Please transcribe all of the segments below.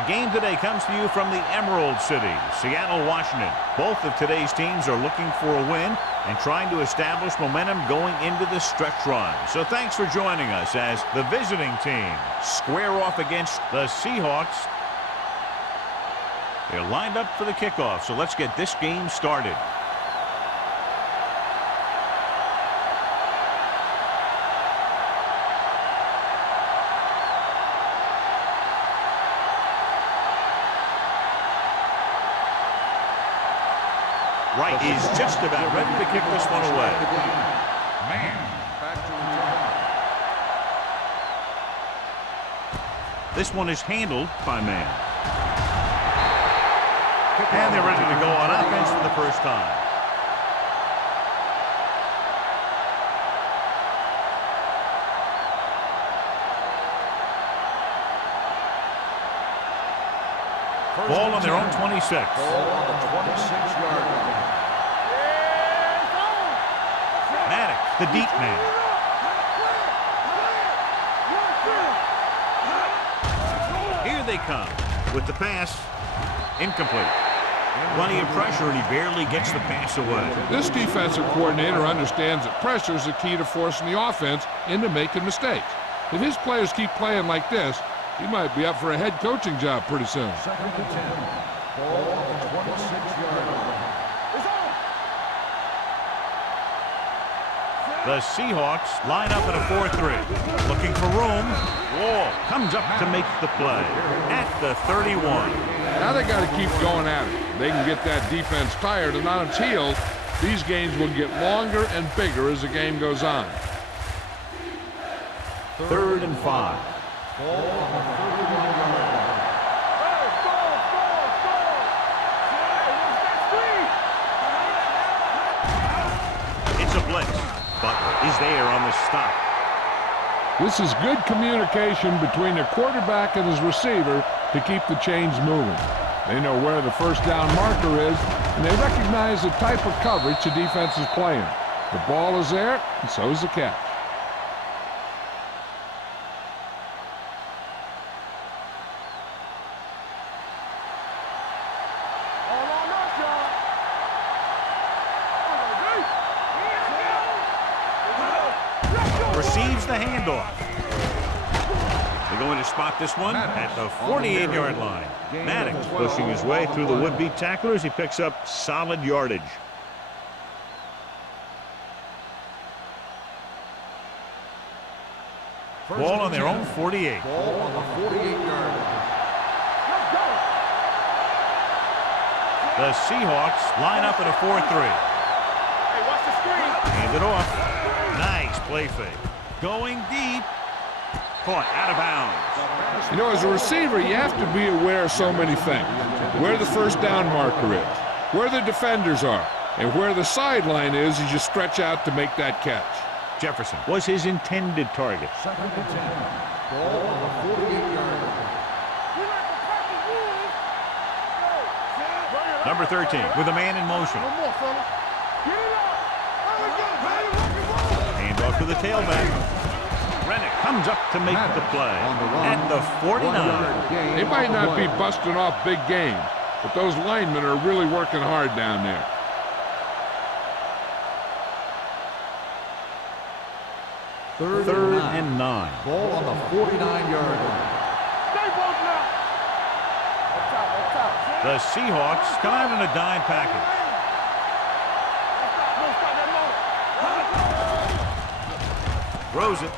Our game today comes to you from the Emerald City, Seattle, Washington. Both of today's teams are looking for a win and trying to establish momentum going into the stretch run. So thanks for joining us as the visiting team square off against the Seahawks. They're lined up for the kickoff, so let's get this game started. Wright is just about ready to kick this one away. Man, back to return. This one is handled by man. And they're ready to go on offense for the first time. Ball on their own 26. Ball on the 26-yard line. The deep man. Here they come with the pass. Incomplete. Plenty of pressure, and he barely gets the pass away. This defensive coordinator understands that pressure is the key to forcing the offense into making mistakes. If his players keep playing like this, he might be up for a head coaching job pretty soon. Second and 10. Ball on the 26-yard line. The Seahawks line up in a 4-3. Looking for room. Wall comes up to make the play at the 31. Now they got to keep going at it. They can get that defense tired and on its heels. These games will get longer and bigger as the game goes on. 3rd and 5. Ball on the 31-yard line. It's a blitz. Butler is there on the stop. This is good communication between the quarterback and his receiver to keep the chains moving. They know where the first down marker is, and they recognize the type of coverage the defense is playing. The ball is there, and so is the catch. Receives the handoff. They're going to spot this one at the 48-yard line. Maddox pushing his way through the would-be tacklers. He picks up solid yardage. Ball on their own 48. Ball on the 48-yard line. The Seahawks line up in a 4-3. Hey, watch the screen. Hand it off. Nice play fake. Going deep. Caught out of bounds. You know, as a receiver, you have to be aware of so many things. Where the first down marker is, where the defenders are, and where the sideline is as you stretch out to make that catch. Jefferson was his intended target. Second and 10. Ball on the 48-yard line. Number 13 with a man in motion. Hand off to the tailback. Rennick comes up to make the play at the 49. They might not be busting off big games, but those linemen are really working hard down there. Third and 9. Ball on the 49-yard line. The Seahawks come out in a dime package. Throws it.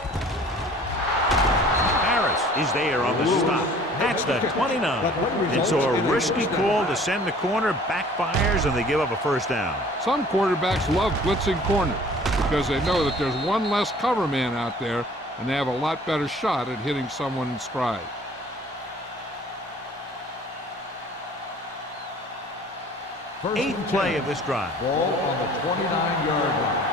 Harris is there on the stop. That's the 29. And so a risky call to send the corner backfires, and they give up a first down. Some quarterbacks love blitzing corners because they know that there's one less cover man out there, and they have a lot better shot at hitting someone in stride. Eighth play of this drive. Ball on the 29-yard line.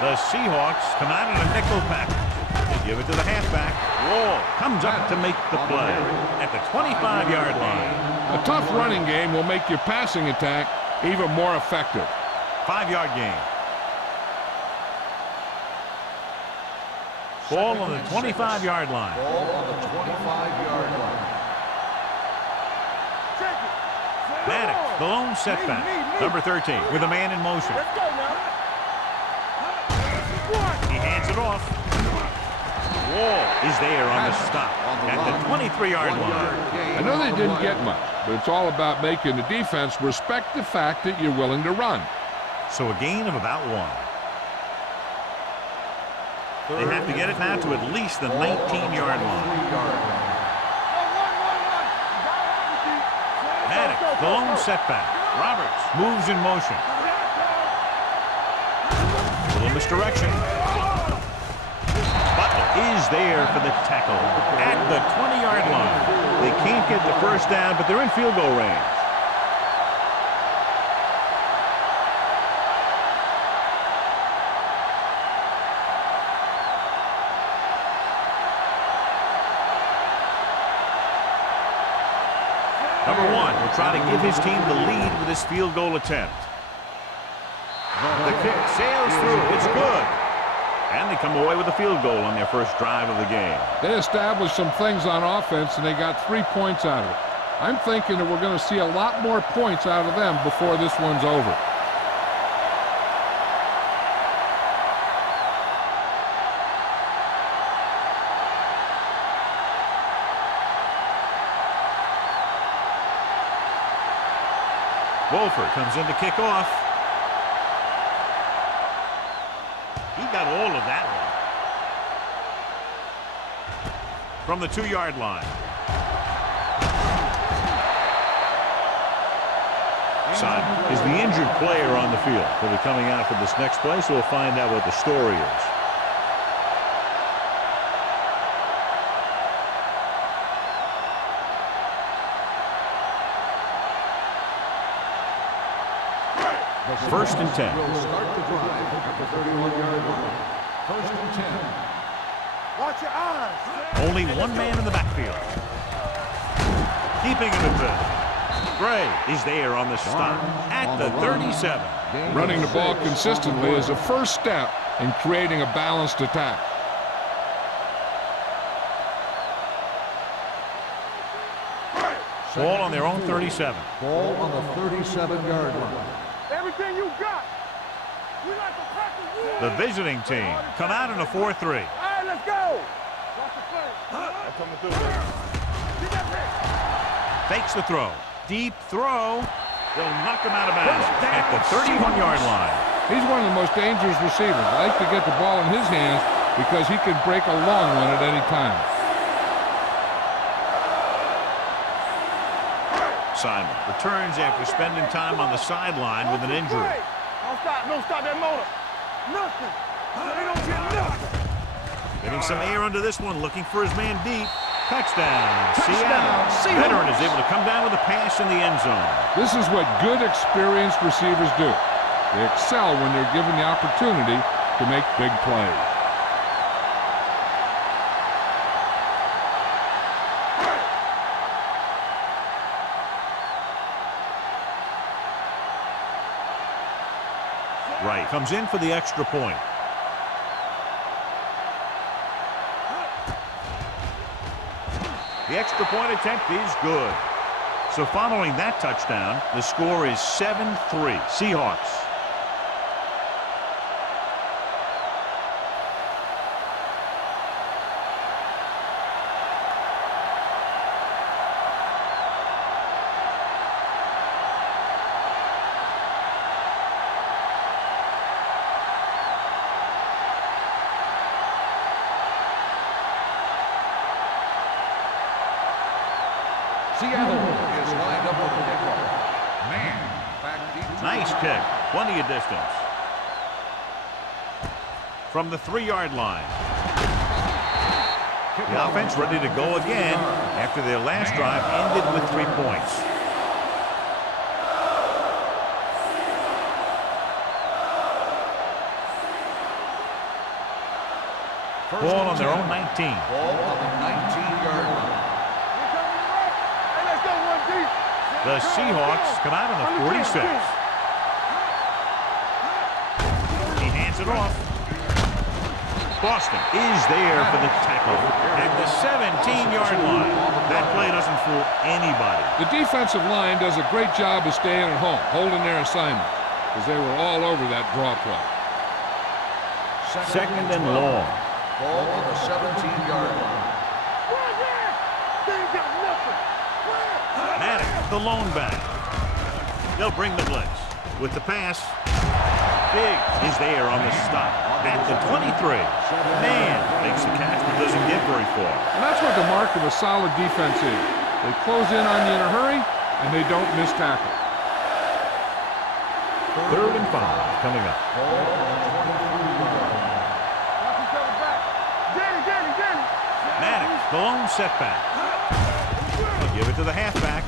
The Seahawks come out in a nickel package. They give it to the halfback. Wall comes up to make the play at the 25-yard line. A tough running game will make your passing attack even more effective. 5-yard gain. Ball on the 25-yard line. Ball on the 25-yard line. Maddox, the lone setback. Number 13 with a man in motion. Let's go now. He hands it off. Wall is there on the stop at the 23-yard line. I know they didn't get much, but it's all about making the defense respect the fact that you're willing to run. So a gain of about 1. They have to get it now to at least the 19-yard line. Maddox, the lone setback. Roberts moves in motion. A little misdirection. Butler is there for the tackle at the 20-yard line. They can't get the first down, but they're in field goal range. Number 1 will try to give his team the lead with this field goal attempt. The kick sails through. It's good. And they come away with a field goal on their first drive of the game. They established some things on offense, and they got 3 points out of it. I'm thinking that we're going to see a lot more points out of them before this one's over. Wolford comes in to kick off. He got all of that one. From the 2-yard line. Simon is the injured player on the field. He'll be coming out for this next play, so we'll find out what the story is. First and 10. Will start the drive at the 31-yard line. First and 10. Watch your eyes. Only one man in the backfield. Keeping him at bay. Gray is there on the stop at the 37. Running the ball consistently is a first step in creating a balanced attack. Ball on their own 37. Ball on the 37-yard line. Everything you got. We like to practice. The visiting team come out in a 4-3. All right, let's go. Watch the play. I'm coming through. Get that back. Fakes the throw. Deep throw. They'll knock him out of bounds at the 31-yard line. He's one of the most dangerous receivers. I like to get the ball in his hands because he can break a long one at any time. Simon returns after spending time on the sideline with an injury. Don't stop that motor. Nothing. They don't get nothing. Getting some air under this one, looking for his man deep. Touchdown, Seattle. Veteran is able to come down with a pass in the end zone. This is what good, experienced receivers do. They excel when they're given the opportunity to make big plays. Right, comes in for the extra point. The extra point attempt is good. So following that touchdown, the score is 7-3 Seahawks. Seattle is lined up for the kickoff. Man, back deep. Nice kick. Plenty of distance. From the 3-yard line. The offense ready to go again after their last drive ended with 3 points. Ball on their own 19. Ball on the 19-yard line. The Seahawks come out on the 46. He hands it off. Boston is there for the tackle at the 17-yard line. That play doesn't fool anybody. The defensive line does a great job of staying at home, holding their assignment, because they were all over that draw play. Second and long. Ball on the 17-yard line. Maddox, the lone back. They'll bring the blitz. With the pass, Biggs is there on the stop at the 23. Man makes the catch but doesn't get very far. And that's what the mark of a solid defense is. They close in on you in a hurry, and they don't miss tackle. 3rd and 5 coming up. Maddox, the lone setback. They give it to the halfback.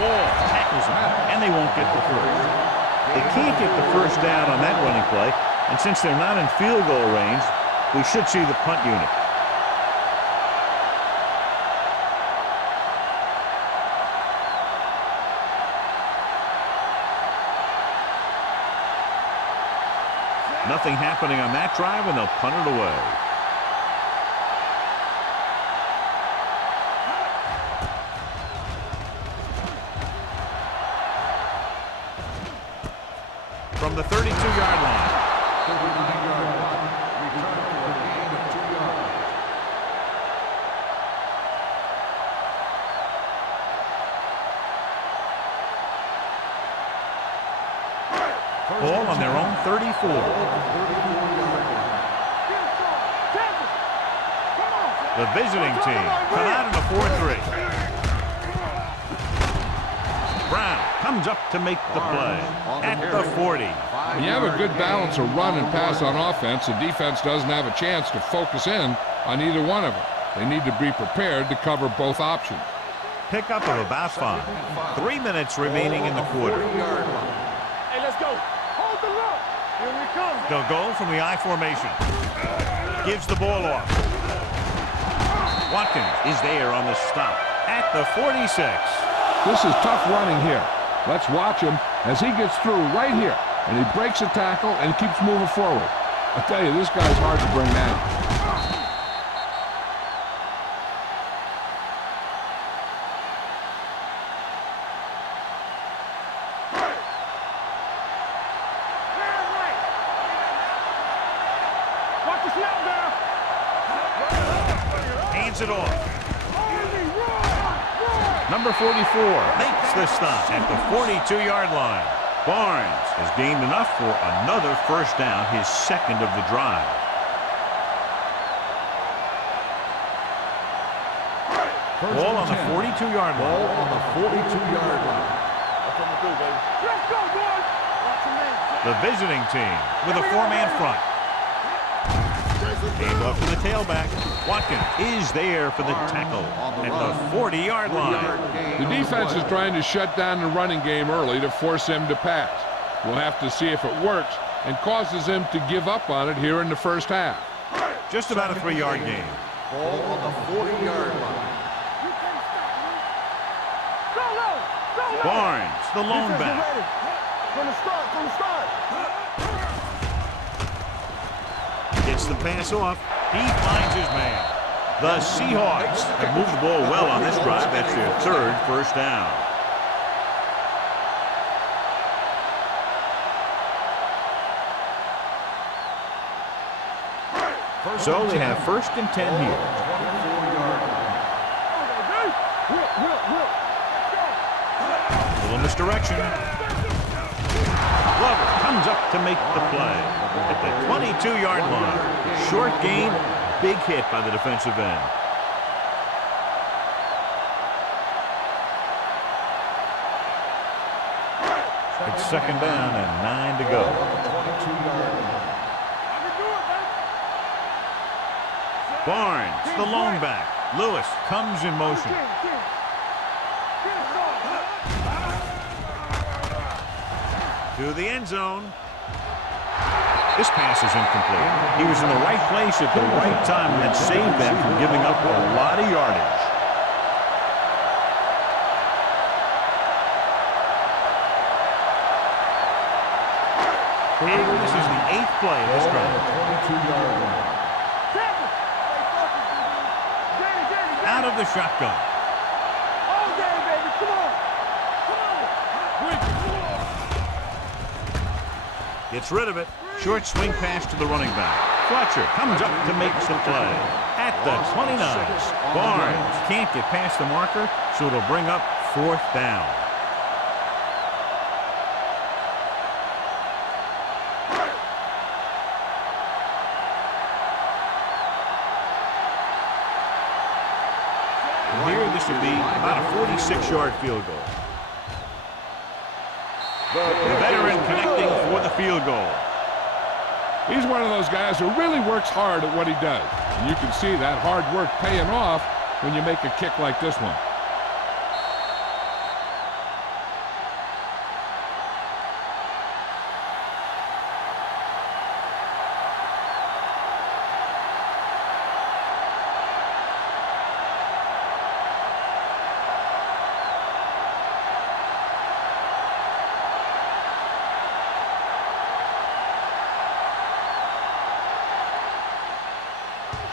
Wall tackles him, and they won't get the first. They can't get the first down on that running play, and since they're not in field goal range, we should see the punt unit. Nothing happening on that drive, and they'll punt it away. From the 32-yard line. 39-yard punt. Return for a gain of 2 yards. Ball on their own 34. The visiting team come out in a 4-3. Brown comes up to make the play at the 40. When you have a good balance of run and pass on offense, the defense doesn't have a chance to focus in on either one of them. They need to be prepared to cover both options. Pickup of about 5. 3 minutes remaining in the quarter. Hey, let's go. Hold the look. Here we come. They'll go from the I formation. Gives the ball off. Watkins is there on the stop at the 46. This is tough running here. Let's watch him as he gets through right here, and he breaks a tackle and keeps moving forward. I tell you, this guy's hard to bring down. Watch the snap now. Hands it off. Number 44 makes the stop at the 42-yard line. Barnes has gained enough for another first down, his second of the drive. Ball on the 42-yard line. Ball on the 42-yard line. Let's go, boys. Watch your man. The visiting team with a 4-man front. Hand off to the tailback. Watkins is there for the tackle at the 40-yard line. The defense is trying to shut down the running game early to force him to pass. We'll have to see if it works and causes him to give up on it here in the first half. Just about a 3-yard gain. Ball on the 40-yard line. Go low. Go low. Barnes, the lone back. From the start. From the start. Gets the pass off. He finds his man. The Seahawks have moved the ball well on this drive. That's their third first down. So they have 1st and 10 here. Little misdirection. Glover comes up to make the play at the 22-yard line. Short gain, big hit by the defensive end. It's 2nd down and 9 to go. Barnes, the lone back. Lewis comes in motion. To the end zone. This pass is incomplete. He was in the right place at the right time and that saved them from giving up a lot of yardage. And this is the 8th play of this drive. out of the shotgun. All game, baby. Come on. Gets rid of it. Short swing pass to the running back. Fletcher comes up to make the play. At the 29. Barnes can't get past the marker, so it'll bring up 4th down. Here, this would be about a 46-yard field goal. The veteran connecting for the field goal. He's one of those guys who really works hard at what he does. And you can see that hard work paying off when you make a kick like this one.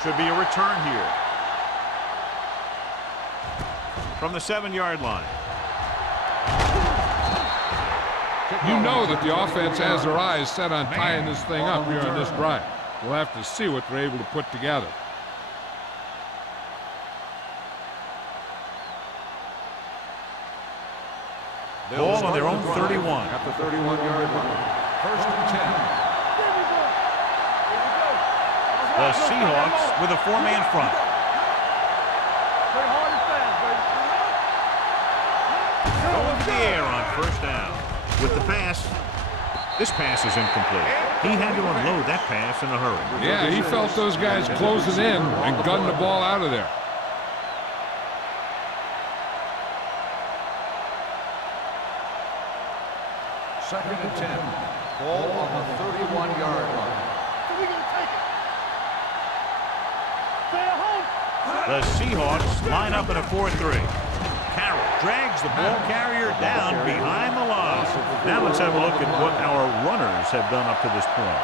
Should be a return here. From the 7-yard line. You know that the offense has their eyes set on tying this thing up here on this drive. We'll have to see what they're able to put together. Ball on their own 31. At the 31-yard line. 1st and 10. The Seahawks with a 4-man front. Play hard and fast, baby. Going to the air on 1st down. With the pass, this pass is incomplete. He had to unload that pass in a hurry. Yeah, he felt those guys closing in and gunned the ball out of there. Second and 10. Ball on the 31-yard line. We gonna take it. Stay at home. The Seahawks line up in a 4-3. Carroll drags the ball carrier down behind the line. Now let's have a look at what our runners have done up to this point.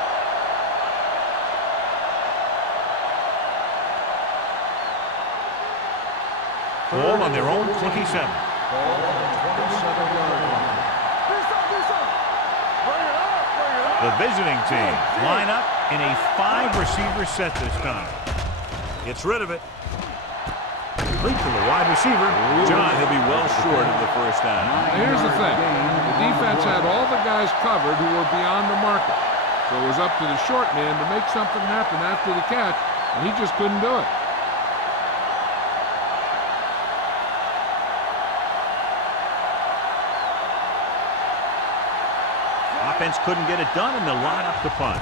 Ball on their own 27. Ball on the 27-yard line. The visiting team line up in a 5-receiver set this time. Gets rid of it. Complete to the wide receiver. John, he'll be well short of the 1st down. Now, here's the thing. The defense had all the guys covered who were beyond the marker. So it was up to the short man to make something happen after the catch, and he just couldn't do it. Offense couldn't get it done, and they'll line up to punt.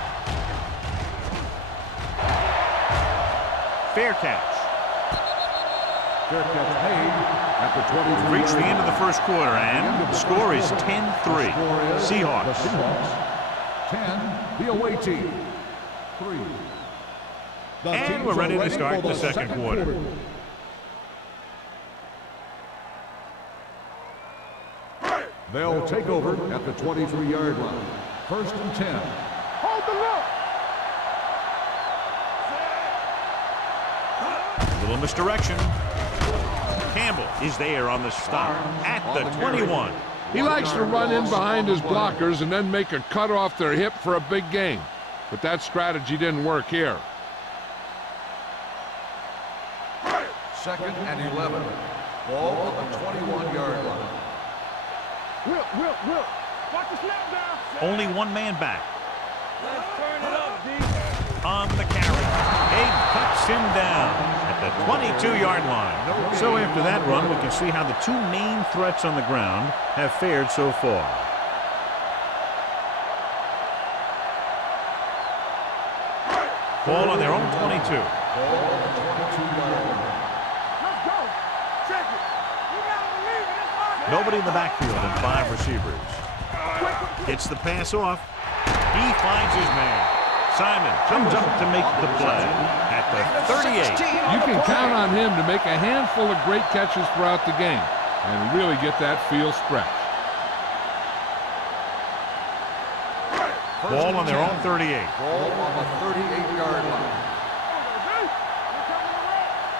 Fair catch. Fair catch made at the 23. Reached the end of the 1st quarter, and the score is 10-3. Seahawks. 10, the away team. 3. And we're ready to start the 2nd quarter. They'll take over at the 23-yard line. 1st and 10. Hold the look. Little misdirection. Campbell is there on the stop at the 21. He likes to run in behind his blockers and then make a cut off their hip for a big gain. But that strategy didn't work here. 2nd and 11. Ball on the 21-yard line. Will. Watch the snap down. Only one man back. Let's turn it up, D. On the carry. Egg cuts him down at the 22-yard line. So after that run, we can see how the two main threats on the ground have fared so far. Ball on their own 22. Ball on the 22-yard line. Let's go. Check it. You gotta believe it. It's hard. Nobody in the backfield and 5 receivers. Gets the pass off. He finds his man. Simon comes up to make the play at the 38. You can count on him to make a handful of great catches throughout the game and really get that field stretch. Ball on their own 38. Ball on the 38-yard line.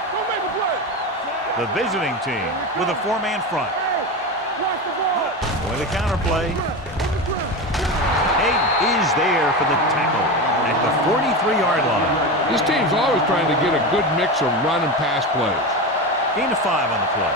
Go make a play. The visiting team with a four-man front. With a counterplay. Hayden is there for the tackle at the 43-yard line. This team's always trying to get a good mix of run and pass plays. Gain of 5 on the play.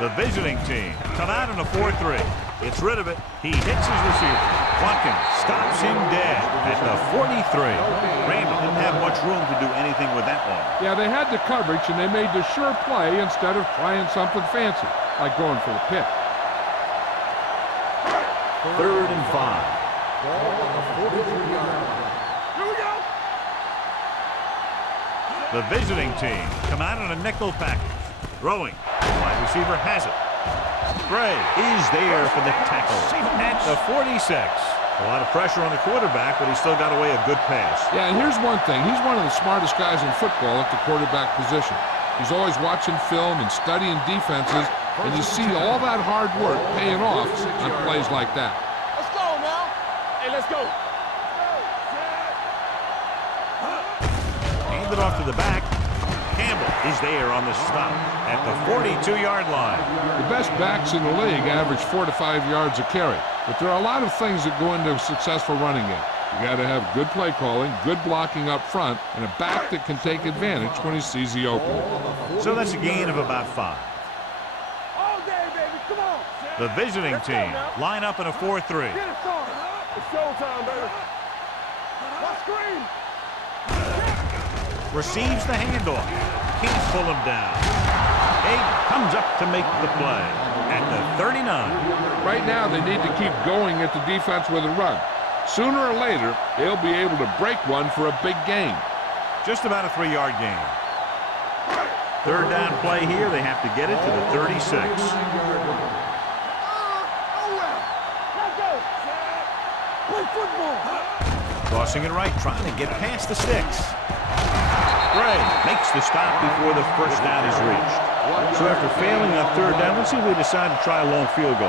The visiting team come out in a 4-3. It's rid of it. He hits his receiver. Watkins stops him dead at the 43. Randall didn't have much room to do anything with that one. Yeah, they had the coverage, and they made the sure play instead of trying something fancy, like going for the pick. 3rd and 5. Ball on the 43-yard line. Here we go. The visiting team come out in a nickel package. Throwing. Wide receiver has it. Gray is there for the tackle at the 46. A lot of pressure on the quarterback, but he still got away a good pass. Yeah, and here's one thing. He's one of the smartest guys in football at the quarterback position. He's always watching film and studying defenses, and you see all that hard work paying off on plays like that. Let's go now. Hey, let's go. Hand it off to the back. Campbell is there on the stop at the 42-yard line. The best backs in the league average 4 to 5 yards a carry, but there are a lot of things that go into a successful running game. You got to have good play calling, good blocking up front, and a back that can take advantage when he sees the opening. So that's a gain of about 5. All day, baby. Come on. The visiting team line up in a 4-3. Get it started. It's showtime, baby. Watch screen. Receives the handoff. Can't pull him down. Hayden comes up to make the play at the 39. Right now, they need to keep going at the defense with a run. Sooner or later, they'll be able to break one for a big gain. Just about a 3-yard gain. 3rd down play here. They have to get it to the 36. Let's go. Play football. Crossing it right, trying to get past the sticks. Gray makes the stop before the first down is reached. So after failing on 3rd down, let's see if they decide to try a long field goal.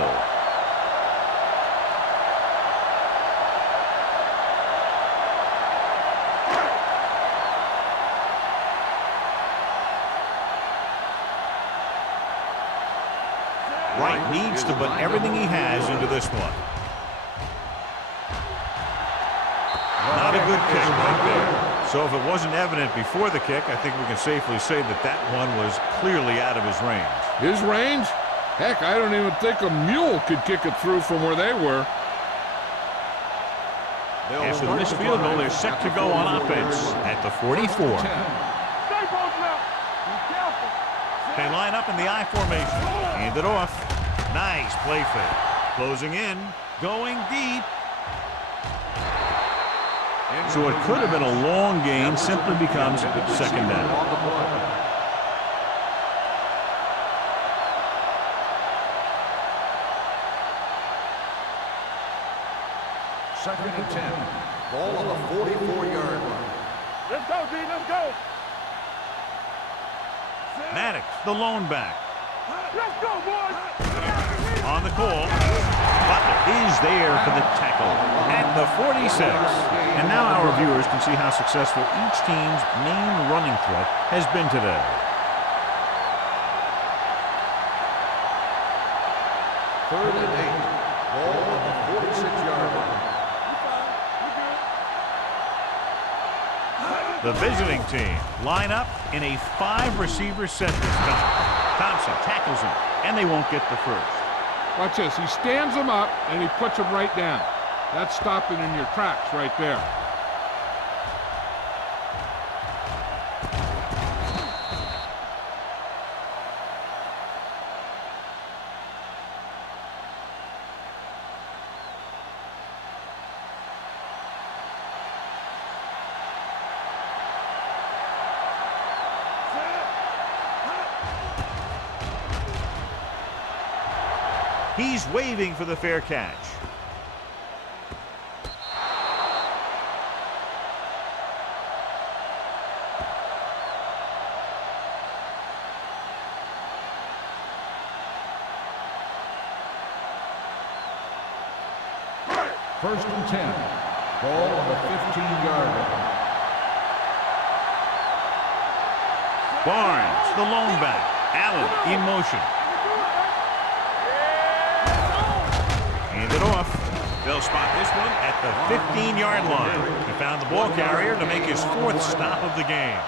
Wright needs to put everything he has into this one. Not a good kick right there. So if it wasn't evident before the kick, I think we can safely say that that one was clearly out of his range. His range? Heck, I don't even think a mule could kick it through from where they were. After the missed field goal, they're set to go on offense at the 44. Stay both now. Be careful. They line up in the I formation. Hand it off. Nice play fake. Closing in. Going deep. So it could have been a long gain, simply becomes 2nd down. Second and 10. Ball on the 44-yard line. Let's go, D. Let's go. Maddox, the lone back. Let's go, boys. On the call. Butler is there for the tackle at the 46. And now our viewers can see how successful each team's main running threat has been today. Third and 8. Ball on the 46-yard line. The visiting team line up in a 5-receiver set this time. Thompson tackles him, and they won't get the first. Watch this. He stands them up, and he puts them right down. That's stopping in your tracks right there. He's waving for the fair catch. First and 10. Ball on the 15-yard line. Barnes, the lone back. Allen in motion. Hand it off. They'll spot this one at the 15-yard line. He found the ball carrier to make his 4th stop of the game.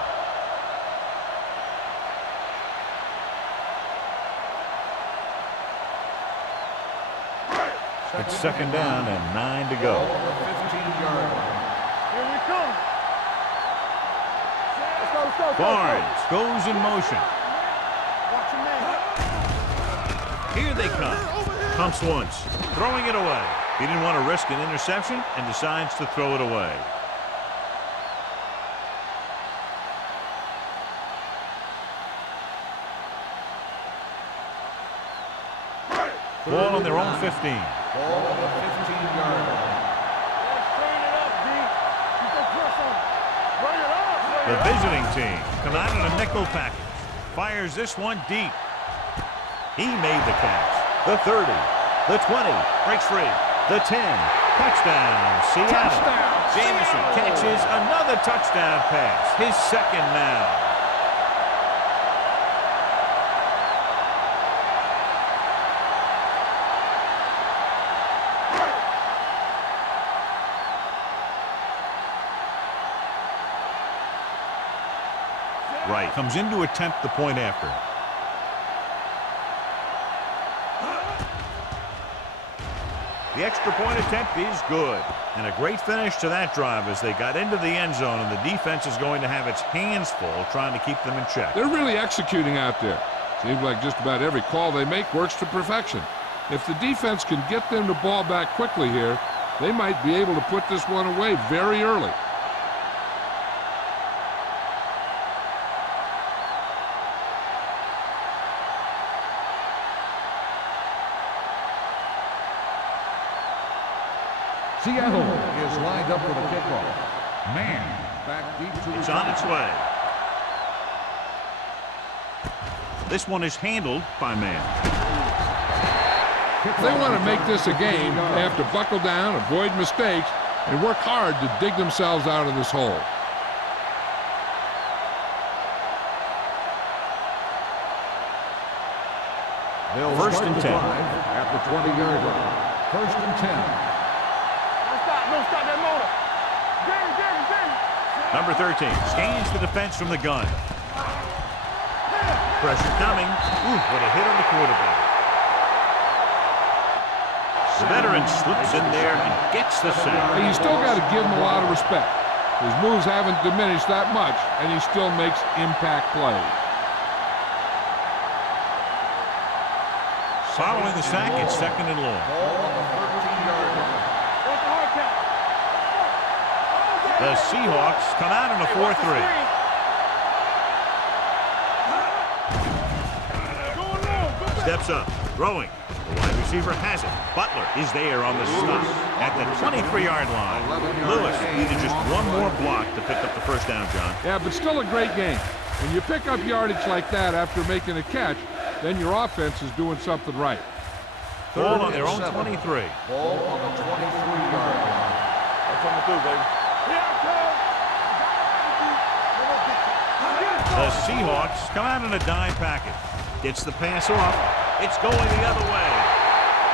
It's second down and 9 to go. 15-yard line. Here we come. Let's go. Barnes goes in motion. Watch your man. Here they come. Pumps once, throwing it away. He didn't want to risk an interception and decides to throw it away. Ball on their own 15. Ball on the 15-yard line. Let's train it up, D. Keep the press on. Run it up. The visiting team come out in a nickel package. Fires this one deep. He made the catch. The 30, the 20, breaks free. The 10, touchdown, Seattle. Touchdown, Jameson catches another touchdown pass. His second now. Right, comes in to attempt the point after. The extra point attempt is good. And a great finish to that drive as they got into the end zone, and the defense is going to have its hands full trying to keep them in check. They're really executing out there. Seems like just about every call they make works to perfection. If the defense can get them the ball back quickly here, they might be able to put this one away very early. Seattle is lined up for the kickoff. Man, back deep to It's on its way. This one is handled by man. If they want to make this a game, they have to buckle down, avoid mistakes, and work hard to dig themselves out of this hole. First and 10. At the 20-yard line. First and 10. Don't stop that motor. Get. Number 13 scans the defense from the gun. Pressure coming. Ooh, what a hit on the quarterback. The veteran slips in there and gets the sack. You still got to give him a lot of respect. His moves haven't diminished that much, and he still makes impact plays. Following the sack, it's second and long. Ball on the 13-yard line. What's the hard count? The Seahawks come out in a 4-3. Steps up, throwing. The wide receiver has it. Butler is there on the stop at the 23-yard line. Lewis needed just one more block to pick up the first down, John. Yeah, but still a great game. When you pick up yardage like that after making a catch, then your offense is doing something right. Ball on their own 23. Ball on the 23-yard line. That's coming through, baby. The Seahawks come out in a dime package. Gets the pass off. It's going the other way.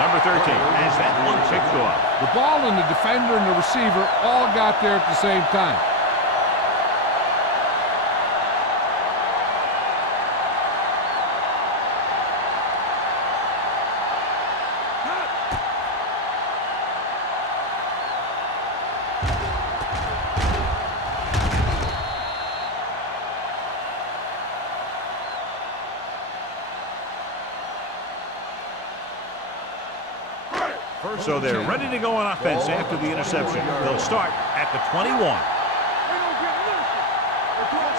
Number 13 has that one picked off. The ball and the defender and the receiver all got there at the same time. So they're ready to go on offense after the interception. They'll start at the 21.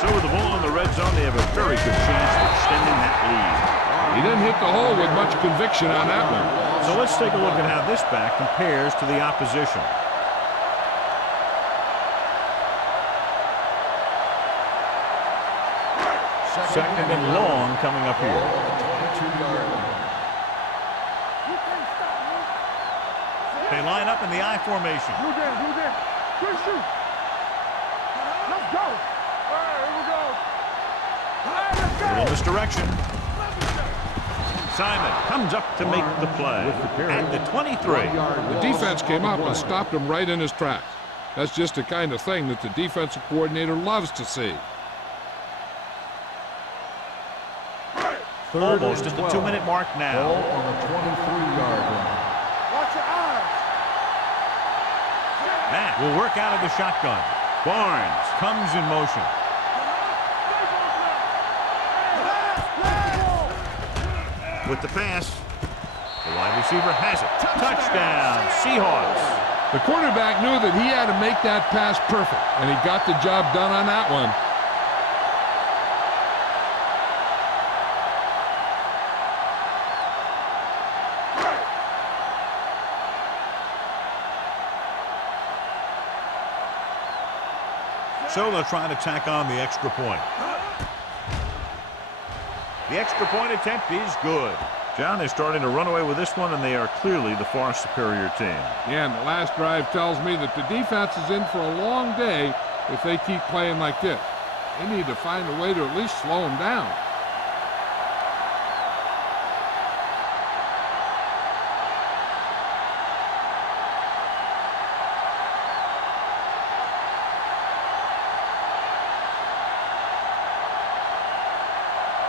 So with the ball in the red zone, they have a very good chance of extending that lead. He didn't hit the hole with much conviction on that one. So let's take a look at how this back compares to the opposition. Second and long coming up here. 22-yard line. They line up in the I formation. Blue down, blue down. Quick shoot. Let's go. All right, here we go. All right, let's go. Little misdirection. Simon comes up to make the play at the 23. The defense came up and stopped him right in his tracks. That's just the kind of thing that the defensive coordinator loves to see. Almost at the 2-minute mark now. Ball on the 23-yard line. Watch your eyes. Matt will work out of the shotgun. Barnes comes in motion. With the pass, the wide receiver has it. Touchdown, Seahawks. The quarterback knew that he had to make that pass perfect, and he got the job done on that one. So they'll try to tack on the extra point. The extra point attempt is good. John is starting to run away with this one, and they are clearly the far superior team. Yeah, and the last drive tells me that the defense is in for a long day if they keep playing like this. They need to find a way to at least slow them down.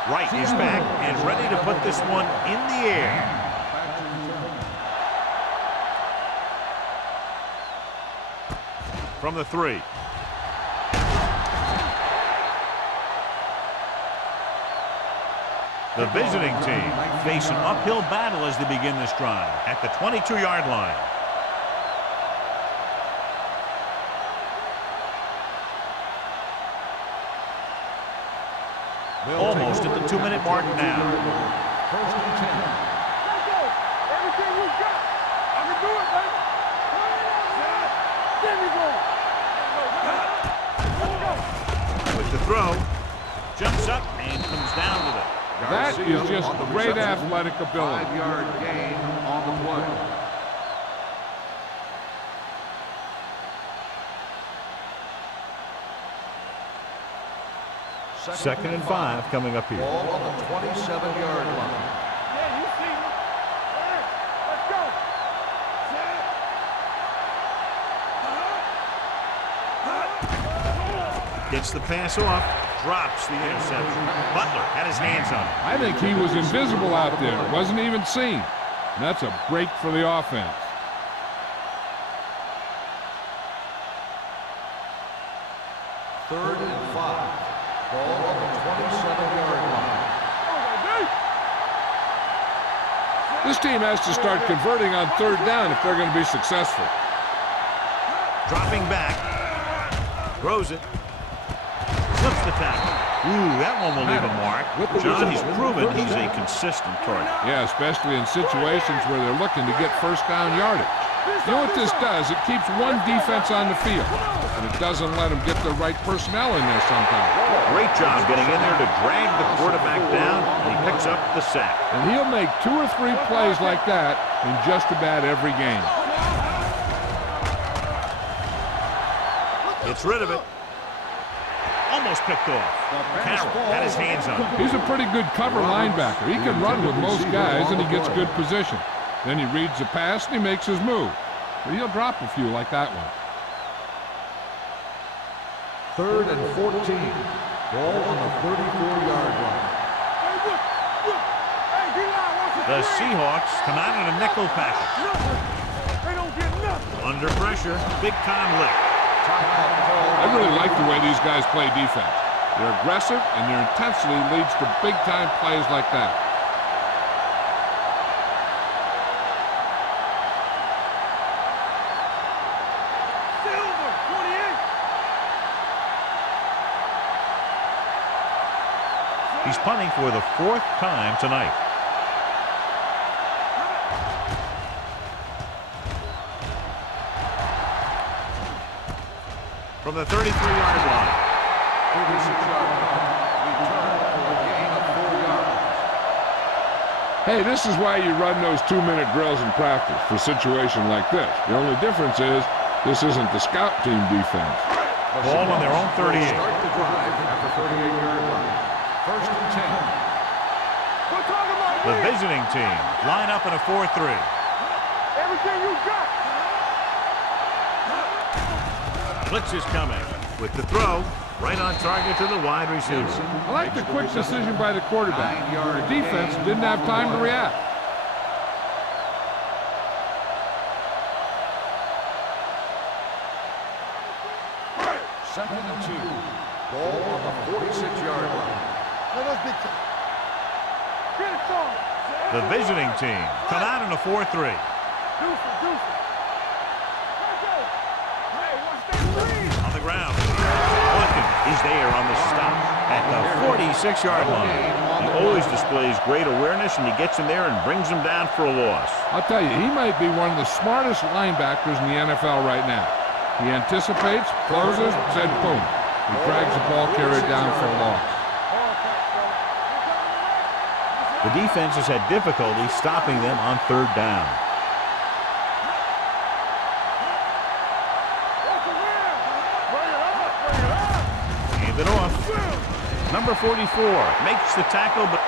Wright is back and ready to put this one in the air. From the 3. The visiting team face an uphill battle as they begin this drive at the 22-yard line. Almost at the 2-minute mark now. First and 10. Let's go. Everything you got. I can do it, baby. There we go. Let's go. With the throw, jumps up and comes down with it. That Garcia is just on the great reception. athletic ability. 5-yard gain on the play. Second and 5 coming up here. Ball on the 27-yard line. Yeah, you see me. All right, let's go. Gets the pass off, drops the interception. Butler had his hands on it. I think he was invisible out there. Wasn't even seen. And that's a break for the offense. Third and 5. Ball on the 27-yard line. This team has to start converting on third down if they're going to be successful. Dropping back, throws it, slips the tackle. Ooh, that one will leave a mark. John, he's proven he's a consistent target. Yeah, especially in situations where they're looking to get first down yardage. You know what this does? It keeps one defense on the field, and it doesn't let them get the right personnel in there sometimes. Great job getting in there to drag the quarterback down, and he picks up the sack. And he'll make 2 or 3 plays like that in just about every game. Gets rid of it. Almost picked off. Carroll had his hands on it. He's a pretty good cover linebacker. He can run with most guys, and he gets good position. Then he reads the pass, and he makes his move. But he'll drop a few like that one. Third and 14. Ball on the 34-yard line. The Seahawks come out in a nickel package. They don't get nothing. Under pressure, big-time lick. I really like the way these guys play defense. They're aggressive, and their intensity leads to big-time plays like that. Silver, 28. He's punting for the 4th time tonight. From the 33-yard line. 36-yard punt. Return for a gain of 4 yards. Hey, this is why you run those 2-minute drills in practice for a situation like this. The only difference is this isn't the scout team defense. Ball on their own 38. Start the drive at the 38-yard line. First and 10. We're talking about The me. visiting team line up in a 4-3. Everything you got. Blitz is coming with the throw. Right on target to the wide receiver. I like the quick decision by the quarterback. The defense didn't have time to react. Second and 2. Ball on the 46-yard line. Let us big time. Get it, son. The visiting team come out in a 4-3. Deuce it, deuce it. Let's go. Hey, watch that screen. On the ground. Watkins is there on the stop at the 46-yard line. He always displays great awareness, and he gets in there and brings him down for a loss. I'll tell you, he might be one of the smartest linebackers in the NFL right now. He anticipates, closes, then boom. He drags the ball carrier down for a loss. The defense has had difficulty stopping them on third down. Hand it off. Number 44 makes the tackle, but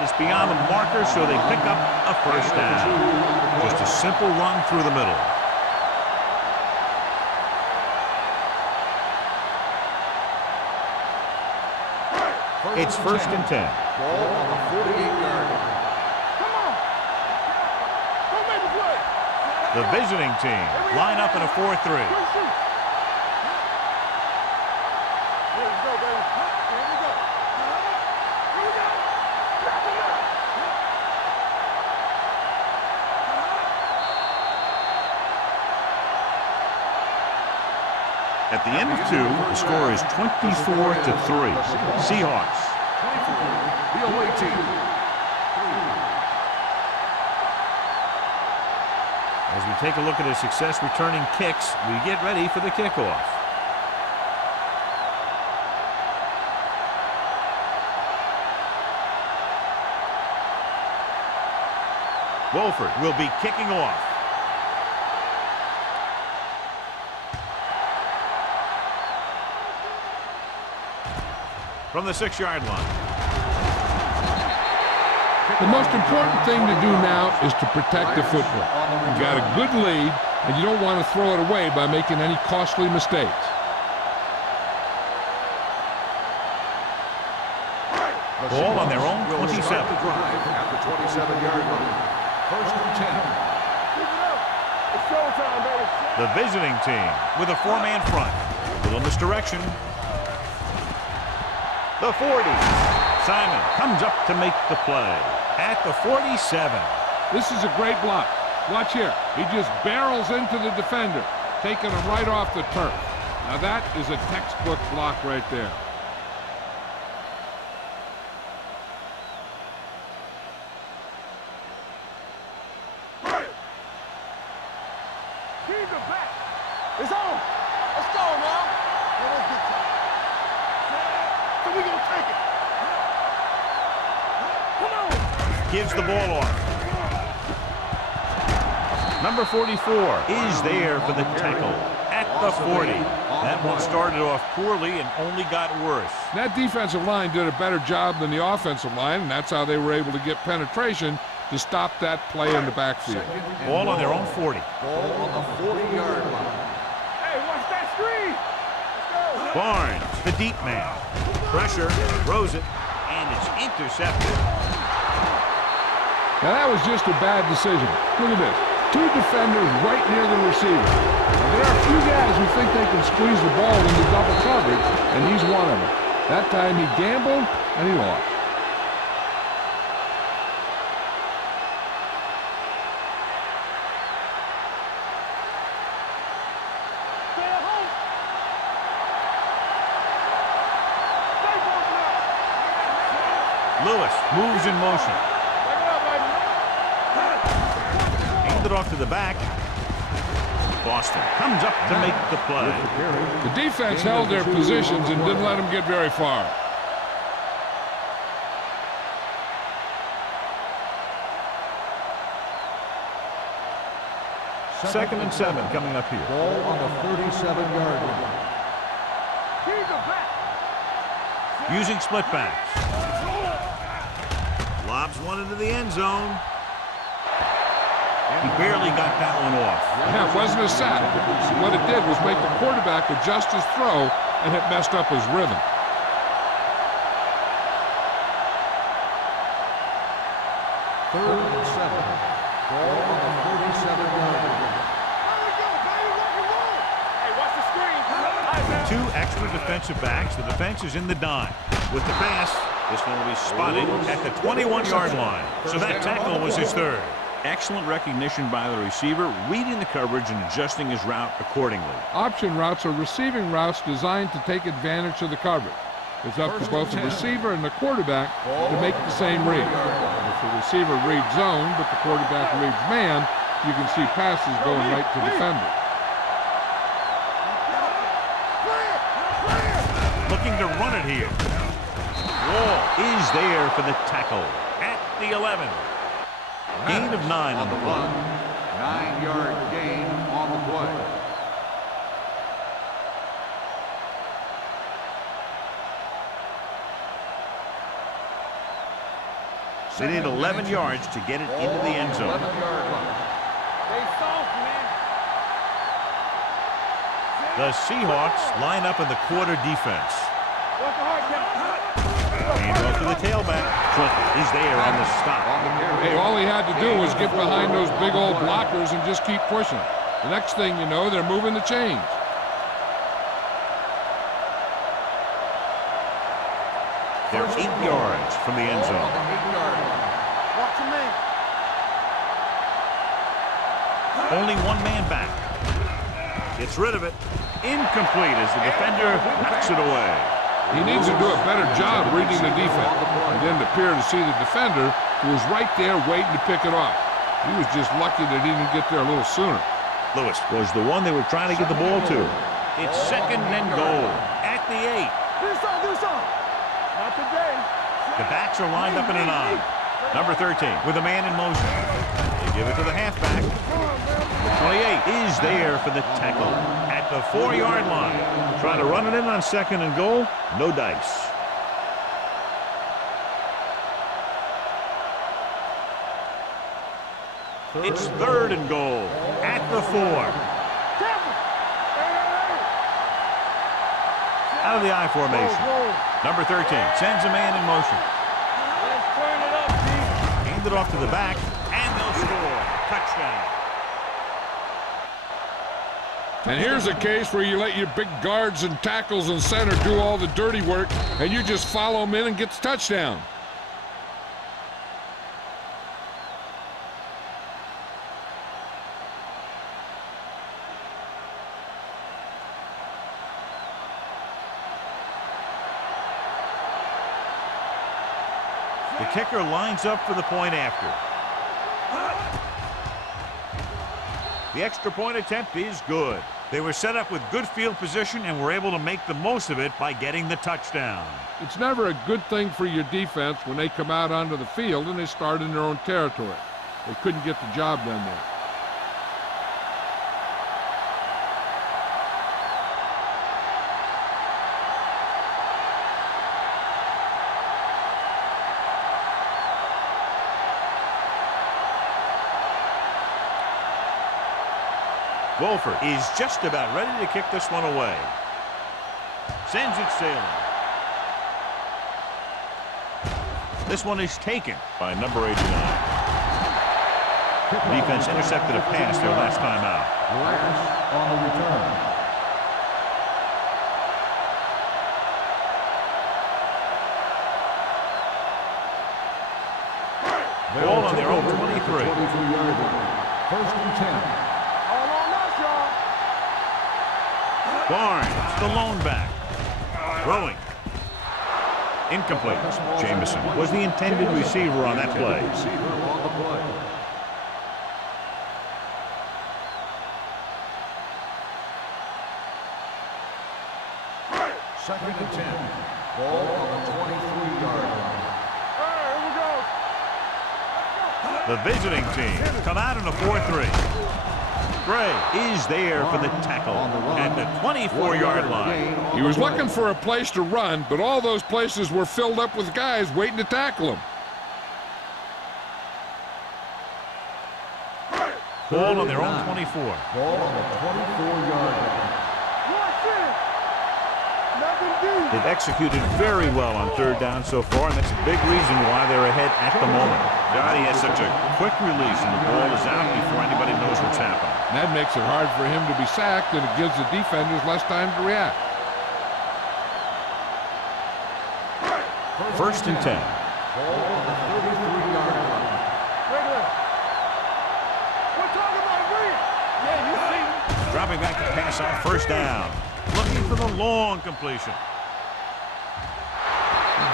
it's beyond the marker, so they pick up a first down. Just a simple run through the middle. It's first and 10. Ball on the 48-yard line. Come on. Don't make a play. The visiting team line up in a 4-3. Good shoot. Here we go, baby. Here we go. Here we go. Back it up. At the end of 2, the score is 24-3. Seahawks. 24, the away team. As we take a look at his success returning kicks, we get ready for the kickoff. Wolford will be kicking off. From the 6-yard line. The most important thing to do now is to protect the football. You got a good lead, and you don't want to throw it away by making any costly mistakes. Ball on their own 27. Start the drive at the 27-yard line. First and 10. Keep it up. It's showtime, baby. The visiting team with a 4-man front. Little misdirection. The 40. Simon comes up to make the play at the 47. This is a great block. Watch here. He just barrels into the defender, taking him right off the turf. Now that is a textbook block right there. Keep it back. It's on. Let's go now. Let us get time. So we gonna take it. Come on. Gives the ball off. Number 44 is there for the tackle at the 40. That one started off poorly and only got worse. That defensive line did a better job than the offensive line, and that's how they were able to get penetration to stop that play in the backfield. Ball on their own 40. Ball on the 40-yard line. Hey, watch that screen. Let's go. Barnes, the deep man. Pressure, throws it, and it's intercepted. Now that was just a bad decision. Look at this. 2 defenders right near the receiver. Now, there are a few guys who think they can squeeze the ball into double coverage, and he's one of them. That time he gambled, and he lost. Stay at home. Stay focused now. Lewis moves in motion. Back it up, baby. Hand it off to the back. Boston comes up to make the play. The defense held their positions and didn't let them get very far. 2nd and 7 coming up here. Ball on the 37-yard line. Keep it back. Using split backs. Lobs one into the end zone. He barely got that one off. Yeah, it wasn't a sack. What it did was make the quarterback adjust his throw, and it messed up his rhythm. Third and 7. Ball on the 37-yard line. There we go, baby. Rock and roll. Hey, watch the screen. 2 extra defensive backs. The defense is in the dime. With the pass, this one will be spotted at the 21-yard line. So that tackle was his third. Excellent recognition by the receiver, reading the coverage and adjusting his route accordingly. Option routes are receiving routes designed to take advantage of the coverage. It's up to both the receiver and the quarterback to make the same read. If the receiver reads zone, but the quarterback reads man, you can see passes going right to defenders. Looking to run it here. Wall is there for the tackle at the 11. Gain of 9 on the play. 9-yard gain on the play. They need 11 yards to get it into the end zone. 11-yard line. Stay soft, man. The Seahawks line up in the quarter defense. Watch the hard count. Hand off to the tailback. Trump is there on the stop. Hey, all he had to do was get behind those big old blockers and just keep pushing. The next thing you know, they're moving the chains. They're 8 yards from the end zone. Watch your man. Only one man back. Gets rid of it. Incomplete as the defender knocks it away. He needs to do a better job reading the defense. He didn't appear to see the defender, who was right there waiting to pick it off. He was just lucky that he didn't get there a little sooner. Lewis was the one they were trying to get the ball to. It's 2nd and goal at the 8. Do something. Not today. The backs are lined up in a 9. Number 13 with a man in motion. They give it to the halfback. The 28 is there for the tackle at the 4-yard line. Trying to run it in on 2nd and goal. No dice. It's 3rd and goal at the 4. Out of the I formation. Number 13 sends a man in motion. Let's turn it up, Pete. Hand it off to the back, and they'll score. Touchdown. And here's a case where you let your big guards and tackles and center do all the dirty work, and you just follow them in and get the touchdown. The kicker lines up for the point after. The extra point attempt is good. They were set up with good field position and were able to make the most of it by getting the touchdown. It's never a good thing for your defense when they come out onto the field and they start in their own territory. They couldn't get the job done there. Wolford is just about ready to kick this one away. Sends it sailing. This one is taken by number 89. The defense intercepted a pass their last time out. Last on the return. Ball on their own 23. 23-yard line. 1st and 10. Barnes, the lone back. Throwing. Incomplete. Jamison was the intended receiver on that play. Second and 10. Ball on the 23-yard line. The visiting team come out in a 4-3. Gray is there for the tackle at the 24-yard line. He was looking for a place to run, but all those places were filled up with guys waiting to tackle him. Ball on their own 24. Ball on the 24-yard line. They've executed very well on third down so far, and that's a big reason why they're ahead at the moment. God, he has such a quick release, and the ball is out before anybody knows what's happening. And that makes it hard for him to be sacked, and it gives the defenders less time to react. First and 10. Ball on the 33-yard line. We're talking about Reed. Yeah, you see. Dropping back to pass on first down. Looking for the long completion.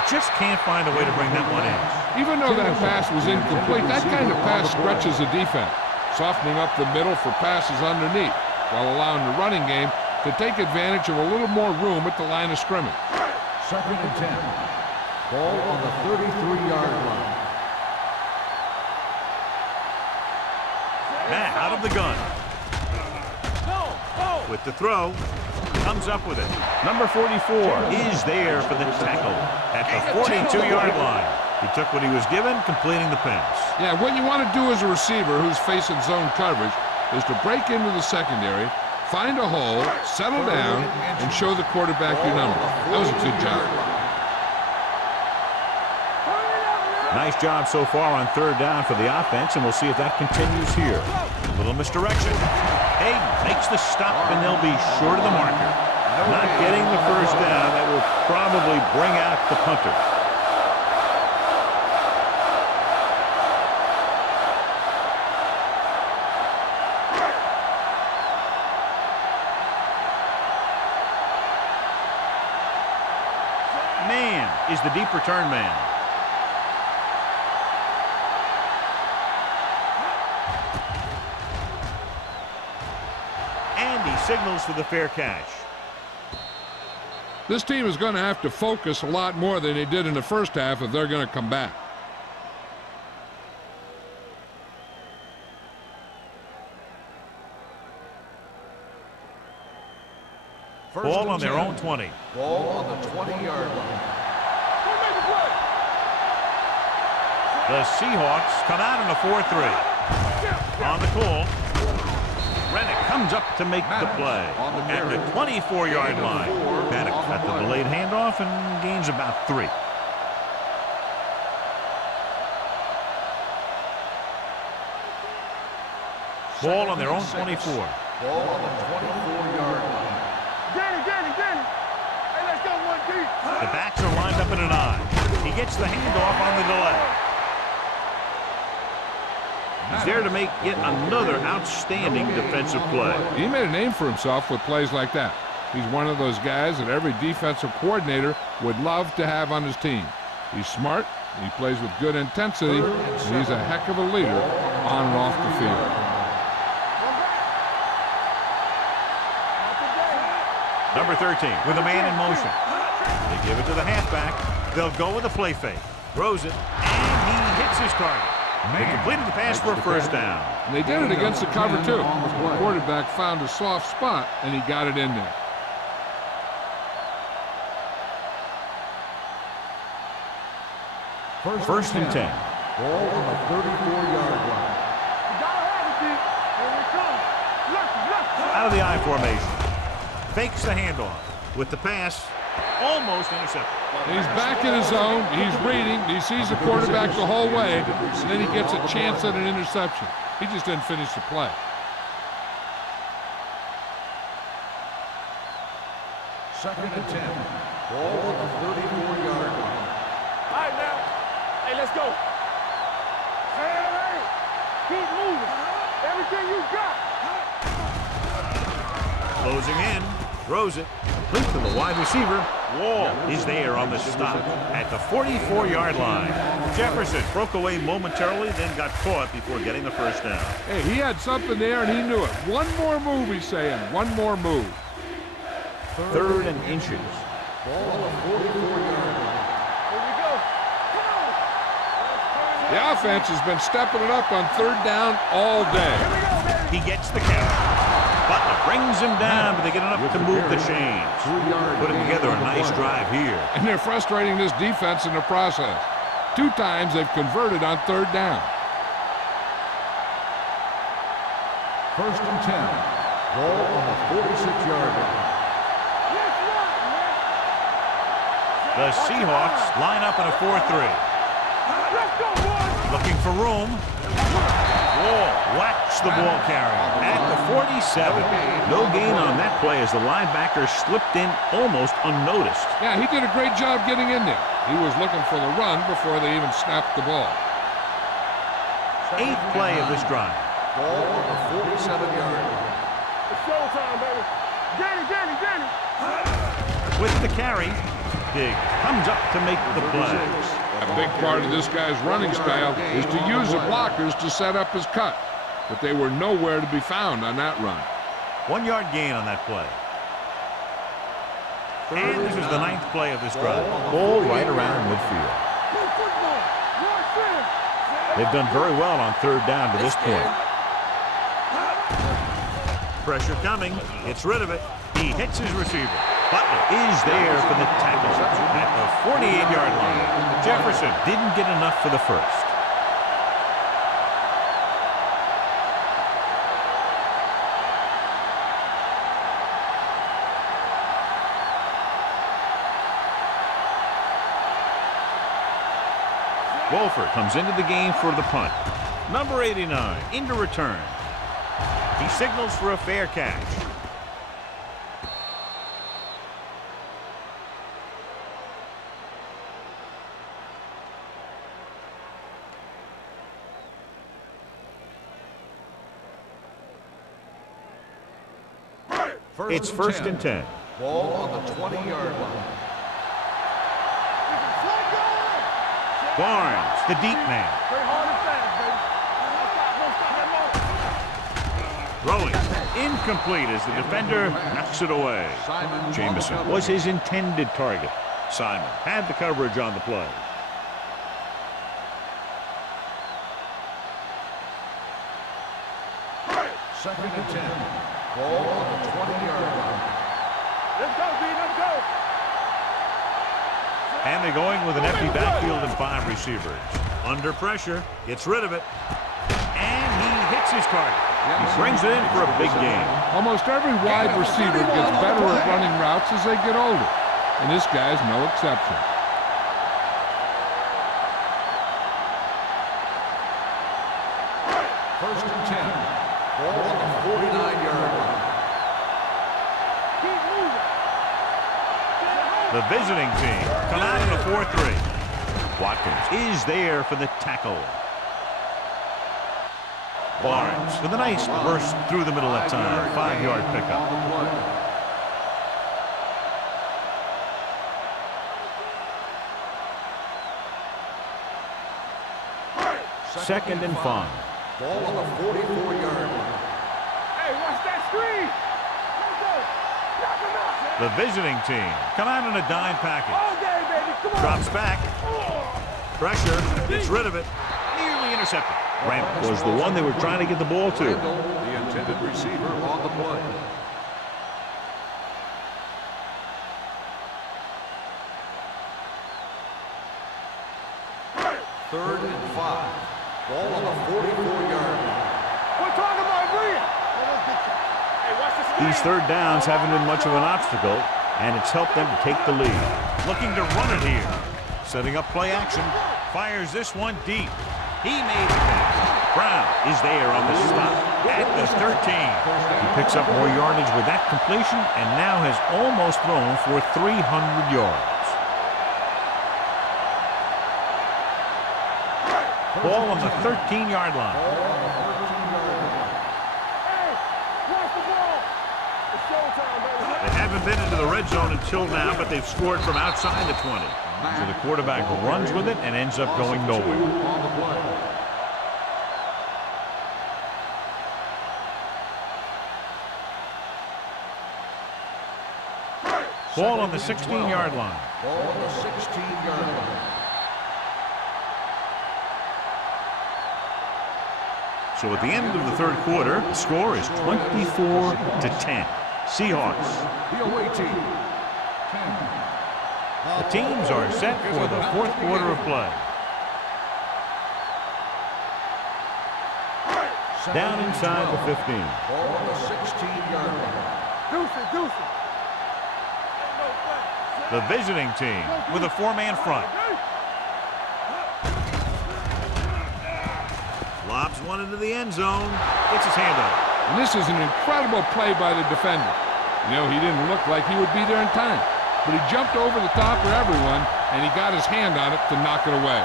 Just can't find a way to bring that one in. Even though that pass was incomplete, that kind of pass stretches the defense, softening up the middle for passes underneath, while allowing the running game to take advantage of a little more room at the line of scrimmage. Second and 10. Ball on the 33-yard line. Matt out of the gun. With the throw. Comes up with it. Number 44 is there for the tackle at the 42-yard line. He took what he was given, completing the pass. Yeah, what you want to do as a receiver who's facing zone coverage is to break into the secondary, find a hole, settle down, and show the quarterback your number. That was a good job. Nice job so far on third down for the offense, and we'll see if that continues here. A little misdirection. Hey, makes the stop, and they'll be short of the marker. Not getting the first down. That will probably bring out the punter. Man is the deep return man. Signals for the fair catch. This team is going to have to focus a lot more than they did in the first half if they're going to come back. Ball on their own 20. Ball on the 20-yard line. The Seahawks come out in a 4-3. On the call. Rennick comes up to make the play at the 24-yard line. Paddock got the delayed handoff and gains about 3. Ball on their own 24. Ball on the 24-yard line. Danny. Hey, let's go one deep. The backs are lined up in an I. He gets the handoff on the delay. He's there to make yet another outstanding defensive play. He made a name for himself with plays like that. He's one of those guys that every defensive coordinator would love to have on his team. He's smart, he plays with good intensity, and he's a heck of a leader on and off the field. Number 13 with a man in motion. They give it to the halfback. They'll go with a play fake. Throws it, and he hits his target. They completed the pass for a first down. And they did it against the cover, too. The quarterback found a soft spot, and he got it in there. First and 10. Ball on the 34-yard line. Out of the I formation. Fakes the handoff. With the pass, almost intercepted. He's back in his zone. He's reading. He sees the quarterback the whole way, and then he gets a chance at an interception. He just didn't finish the play. Second and 10. Ball on the 34-yard line. All right, now. Hey, let's go. Hey, keep moving. Everything you got. Closing in. Throws it. Complete to the wide receiver. Wall is there on the stop at the 44-yard line. Jefferson broke away momentarily, then got caught before getting the first down. Hey, he had something there, and he knew it. One more move, he's saying. One more move. Third and inches. Ball on the 44-yard line. Here we go. Come on. The offense has been stepping it up on third down all day. Here we go, He gets the catch. Butler brings him down, but they get enough to move the chains. Putting together a nice drive here. And they're frustrating this defense in the process. 2 times they've converted on 3rd down. 1st and 10. Ball on the 46-yard line. The Seahawks line up in a 4-3. Looking for room. Wall whacks the ball carrier at the 47. No gain on that play as the linebacker slipped in almost unnoticed. Yeah, he did a great job getting in there. He was looking for the run before they even snapped the ball. 8th play of this drive. Ball on the 47-yard line. It's showtime, baby. Danny. With the carry, Diggs comes up to make the play. A big part of this guy's running style is to use the blockers to set up his cut. But they were nowhere to be found on that run. 1-yard gain on that play. And this is the 9th play of this drive. Ball right around midfield. They've done very well on 3rd down to this point. Pressure coming. Gets rid of it. He hits his receiver. Butler is there for the tackle at the 48-yard line. Jefferson didn't get enough for the first. Wolford comes into the game for the punt. Number 89 into return. He signals for a fair catch. It's 1st and 10. Ball on the 20-yard line. Barnes, the deep man. Throwing incomplete as the defender knocks it away. Jameson was his intended target. Simon had the coverage on the play. Second and 10. Ball on the 20-yard line. Let's go, B, let's go. And they're going with an empty backfield and 5 receivers. Under pressure, gets rid of it. And he hits his target. He brings it in for a big game. Almost every wide receiver gets better at running routes as they get older. And this guy's no exception. First and 10. Ball on the 49-yard line. Keep moving. The visiting team come out in a 4-3. Watkins is there for the tackle. Barnes with a nice burst through the middle that time. 5-yard pickup. Second and 5. Ball on the 44-yard line. Hey, watch that screen. Let's go. Knock him out. The visiting team come out in a dime package. All day, baby. Come on. Drops back. Pressure. Gets rid of it. Nearly intercepted. Randall was the one they were trying to get the ball to. Randall, the intended receiver on the play. Third and 5. Ball on the 44-yard line. We're talking about Green. Hey, watch the screen. These third downs haven't been much of an obstacle, and it's helped them to take the lead. Looking to run it here. Setting up play action. Fires this one deep. He made the catch. Brown is there on the stop at the 13. He picks up more yardage with that completion and now has almost thrown for 300 yards. Ball on the 13-yard line. Hey, watch the ball. It's showtime, baby. They haven't been into the red zone until now, but they've scored from outside the 20. So the quarterback runs with it and ends up going nowhere. On the play. Ball on the 16-yard line. Ball on the 16-yard line. So at the end of the third quarter, the score is 24-10. Seahawks. The away team. 10. The teams are set for the fourth quarter of play. Down inside the 15. Ball on the 16-yard line. Deuce it. The visiting team with a four-man front. Lobs one into the end zone. Gets his hand up. And this is an incredible play by the defender. You know, he didn't look like he would be there in time, but he jumped over the top of everyone, and he got his hand on it to knock it away.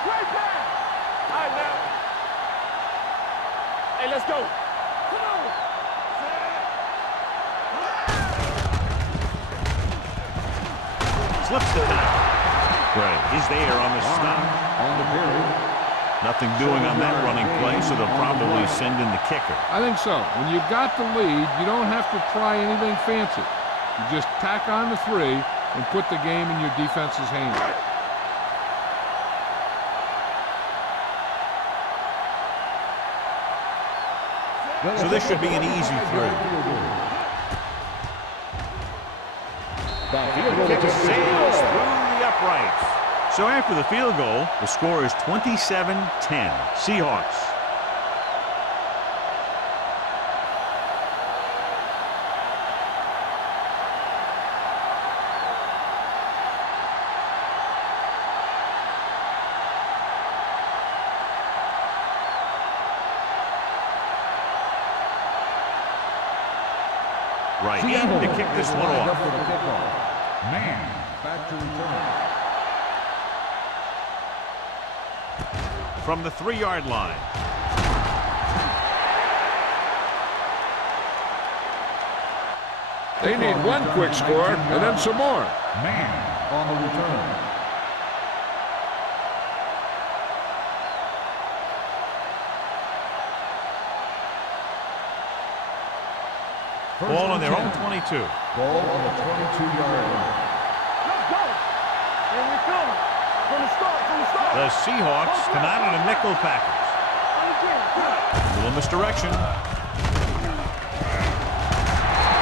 Great pass. All right, now. Hey, let's go. Come on. Slips the tackle. Gray is there on the stop. On the carry. Nothing doing on that running play, so they'll probably send in the kicker. I think so. When you've got the lead, you don't have to try anything fancy. You just tack on the 3 and put the game in your defense's hands. So this should be an easy 3. Kick sails through the uprights. So after the field goal, the score is 27-10. Seahawks. Right in to kick this one off. Man, back to return. From the 3-yard line. They need one quick score and then some more. Man on the return. Ball on their own 22. Ball on the 22-yard line. Let's go. Here we come. From the start. The Seahawks come out in a nickel package. Little misdirection.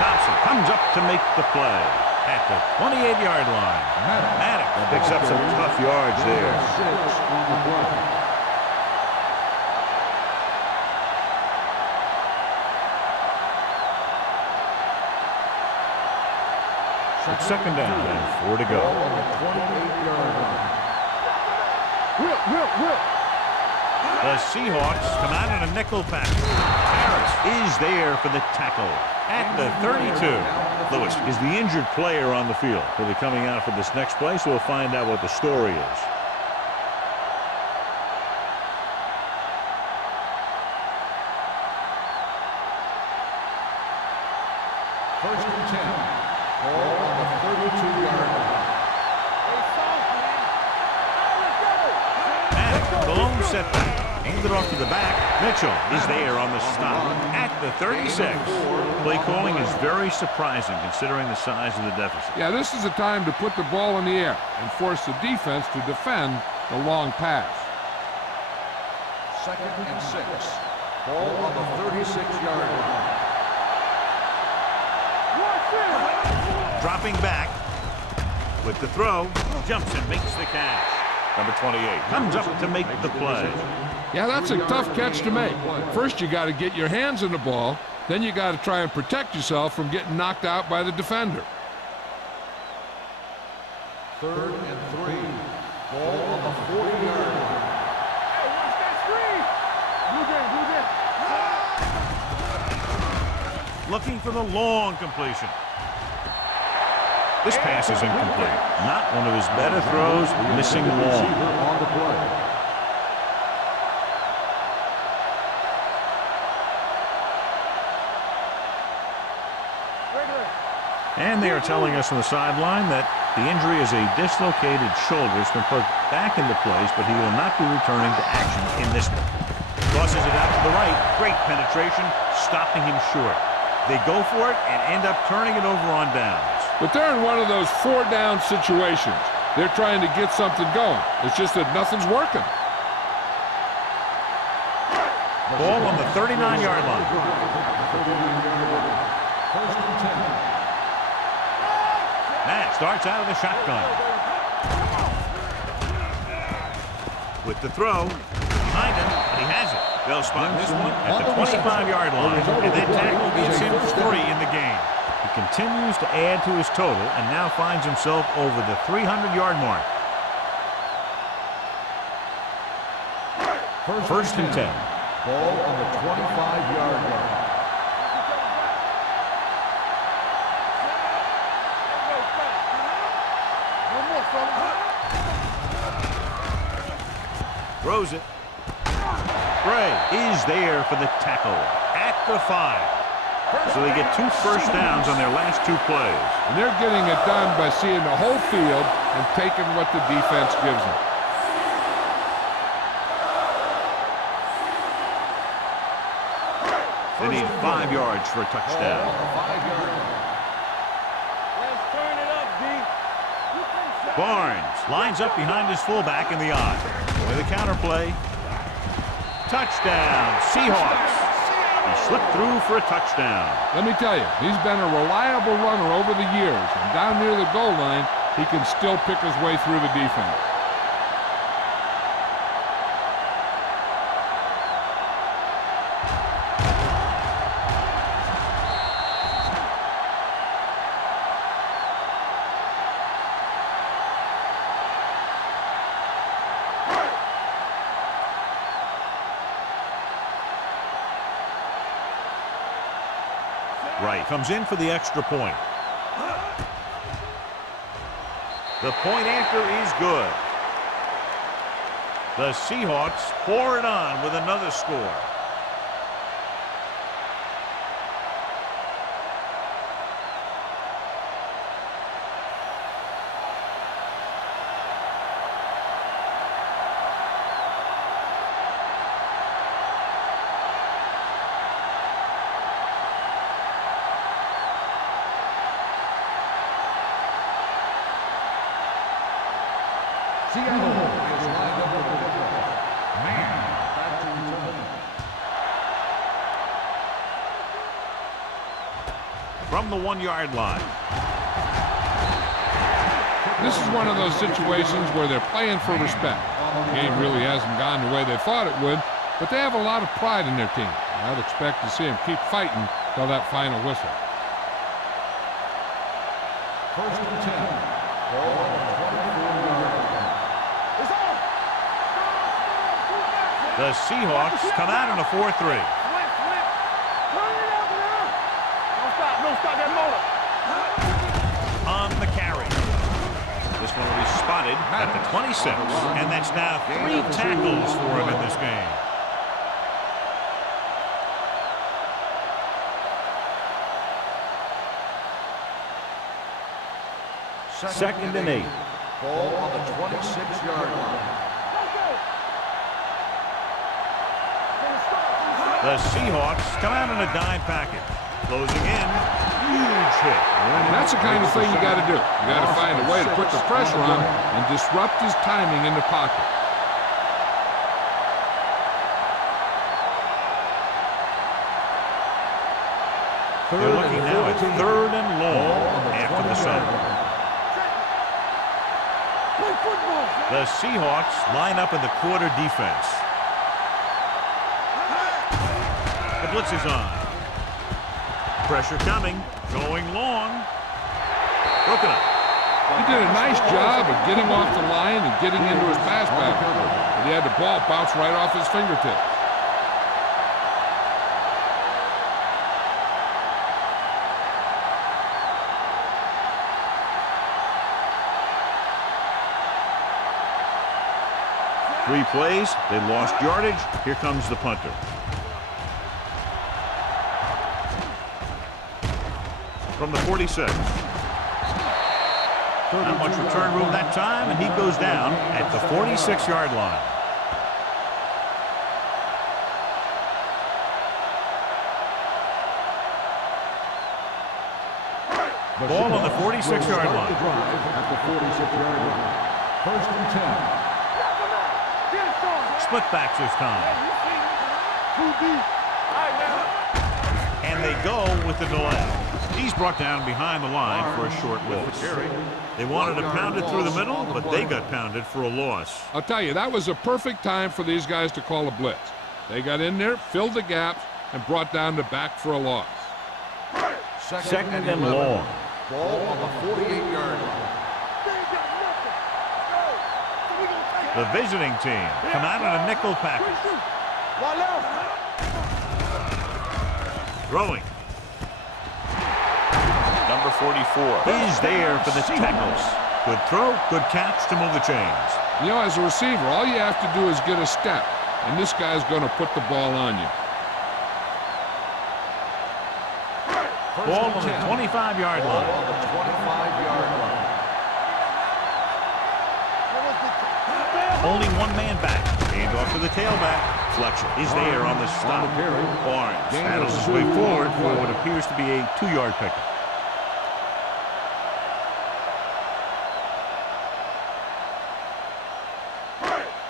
Thompson comes up to make the play at the 28-yard line. Maddox picks up some tough yards there. 6 on the play. It's second down and 4 to go. Ball on the 28-yard line. Whip. The Seahawks come out in a nickel package. Harris is there for the tackle at the 32. Lewis is the injured player on the field. He'll be coming out for this next play, so we'll find out what the story is. First and 10. Ball on the 32-yard line. Maddox, the lone setback. Aimed it off to the back. Mitchell is there on the stop at the 36. Play calling is very surprising considering the size of the deficit. Yeah, this is the time to put the ball in the air and force the defense to defend the long pass. Second and 6. Ball on the 36-yard line. Dropping back with the throw. Jumps and makes the catch. Number 28 comes up to make the play. Yeah, that's a tough catch to make. First, you got to get your hands on the ball. Then you got to try and protect yourself from getting knocked out by the defender. Third and 3. Ball on the 40-yard line. Hey, watch that screen. Looking for the long completion. This pass is incomplete. Not one of his better throws, missing long. On the play. And they are telling us on the sideline that the injury is a dislocated shoulder. It's been put back into place, but he will not be returning to action in this one. Tosses it out to the right. Great penetration, stopping him short. They go for it and end up turning it over on downs. But they're in one of those 4-down situations. They're trying to get something going. It's just that nothing's working. Ball on the 39-yard line. Matt starts out of the shotgun. With the throw, behind him, but he has it. They'll spot this one at the 25-yard line, and that tackle gives him 3 in the game. He continues to add to his total and now finds himself over the 300-yard mark. First and 10. Ball on the 25-yard line. Throws it. Gray is there for the tackle at the 5. So they get 2 first downs on their last 2 plays. And they're getting it done by seeing the whole field and taking what the defense gives them. They need 5 yards for a touchdown. Let's turn it up, D. Barnes lines up behind his fullback in the odd. With a counterplay. Touchdown, Seahawks. He slipped through for a touchdown. Let me tell you, he's been a reliable runner over the years. And down near the goal line, he can still pick his way through the defense. Right, comes in for the extra point. The point after is good. The Seahawks pour it on with another score. Seattle is lined up with the football. Man, back to return. From the 1-yard line. This is one of those situations where they're playing for respect. The game really hasn't gone the way they thought it would, but they have a lot of pride in their team. I'd expect to see them keep fighting till that final whistle. First and 10. Ball on the 24-yard line. The Seahawks come out in a 4-3. Turn it up now. Don't stop that motor. On the carry. This one will be spotted at the 26, and that's now 3 tackles for him in this game. Second and 8. Ball on the 26-yard line. The Seahawks come out in a dime package. Closing in, huge hit. And that's the kind of thing you got to do. You got to find a way to put the pressure on him and disrupt his timing in the pocket. They're looking now at 3rd and long after the sack. The Seahawks line up in the quarter defense. The blitz is on. Pressure coming, going long. Broken up. He did a nice job of getting off the line and getting into his pass back. But he had the ball bounce right off his fingertips. Three plays, they lost yardage. Here comes the punter. From the 46. Not much return room that time, and he goes down at the 46-yard line. Ball on the 46-yard line. At the 46-yard line. First and 10. Split backs this time. And they go with the delay. He's brought down behind the line for a short loss. They wanted to pound it through the middle, but they got pounded for a loss. I'll tell you, that was a perfect time for these guys to call a blitz. They got in there, filled the gaps, and brought down the back for a loss. Second and long. Ball on the 48-yard line. The visiting team come out in a nickel package. Throwing. Number 44. He's there for the tackles. Good throw, good catch to move the chains. You know, as a receiver, all you have to do is get a step, and this guy's going to put the ball on you. Ball on the 25-yard line. On the 25-yard line. Only one man back. Hand off to the tailback. Fletcher is there on the stop. Barnes battles his way forward for what appears to be a 2-yard pickup.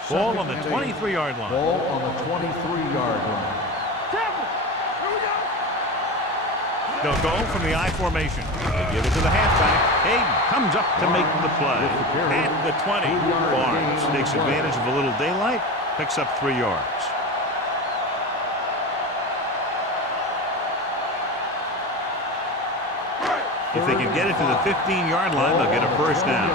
Ball on the 23-yard line. Ball on the 23-yard line. They'll go from the I formation. They give it to the halfback. Hayden comes up to make the play. At the 20. Barnes takes advantage of a little daylight. Picks up 3 yards. If they can get it to the 15-yard line, they'll get a first down.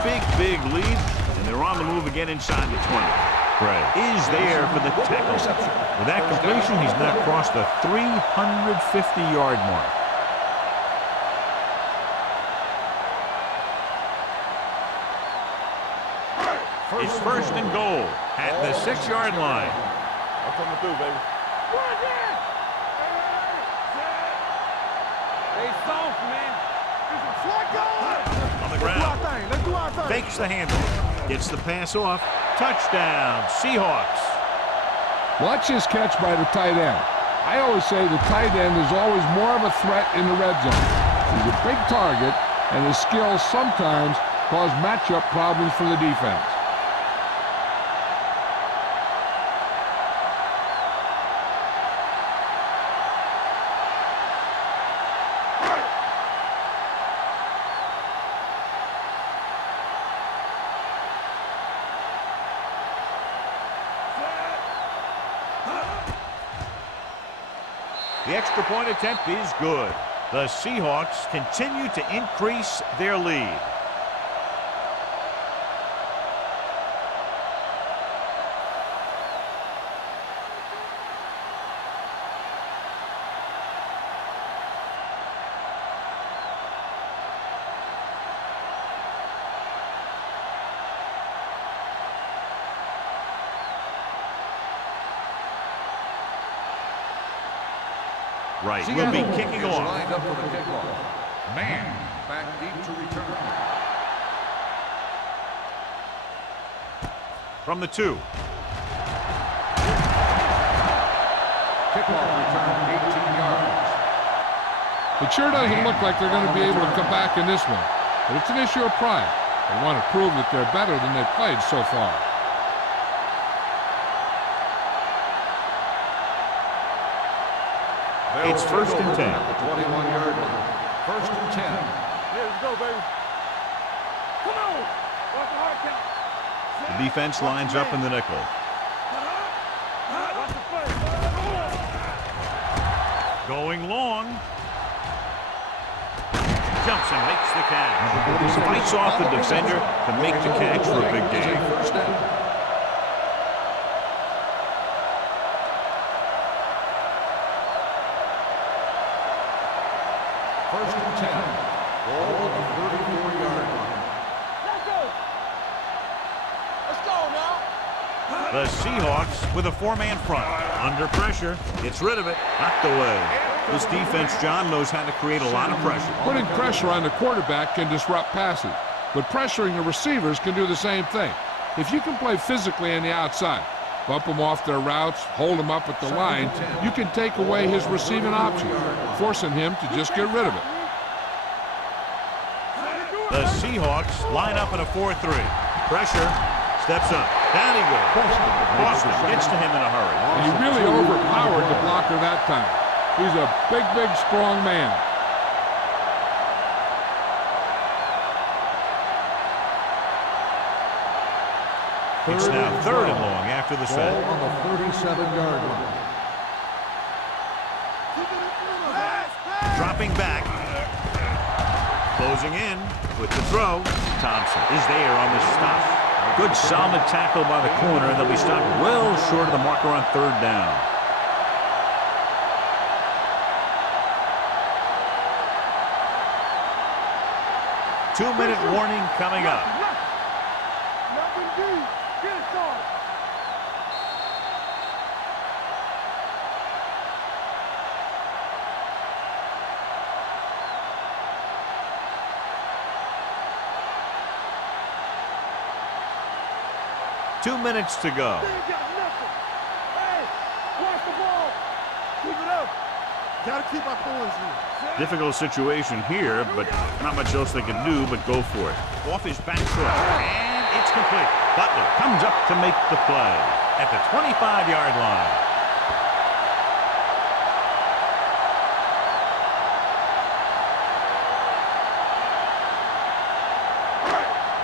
They have a big lead, and they're on the move again inside the 20. Gray is there for the tackle. With that completion, he's now crossed the 350-yard mark. It's first and goal at the 6-yard line. I'm coming through, baby. Hey, soft, man. On the ground. Fakes the handle. Gets the pass off. Touchdown, Seahawks. Watch this catch by the tight end. I always say the tight end is always more of a threat in the red zone. He's a big target, and his skills sometimes cause matchup problems for the defense. The extra point attempt is good. The Seahawks continue to increase their lead. Right, will be kicking off. Lined up for the kickoff. Man back deep to return. From the 2. Kickoff return, 18 yards. It sure doesn't look like they're going to be able to come back in this one, but it's an issue of pride. They want to prove that they're better than they've played so far. It's first and 10. At the 21-yard line. First and 10. Yeah, let's go, baby. Come on. Watch the hard count. The defense lines up in the nickel. Watch the play. Going long. Jumps and makes the catch. Fights off the defender to make the catch for a big gain. First down. First and 10. Ball on the 34-yard line. Let's go. Let's go now. The Seahawks with a 4-man front. Under pressure. Gets rid of it. Knocked away. This defense, John, knows how to create a lot of pressure. Putting pressure on the quarterback can disrupt passes, but pressuring the receivers can do the same thing. If you can play physically on the outside, bump them off their routes, hold them up at the line, you can take away his receiving option, forcing him to just get rid of it. The Seahawks line up in a 4-3. Pressure, steps up. Down he goes. Boston gets to him in a hurry. And he really overpowered the blocker that time. He's a big, big, strong man. It's now 3rd and long after the set. Ball on the 37-yard line. Dropping back. Closing in with the throw. Thompson is there on the stop. Good solid tackle by the corner, and they'll be stopped well short of the marker on 3rd down. Two-minute warning coming up. Two minutes to go. Gotta keep our points here. Difficult situation here, but not much else they can do but go for it. Off his back foot, and it's complete. Butler comes up to make the play at the 25-yard line.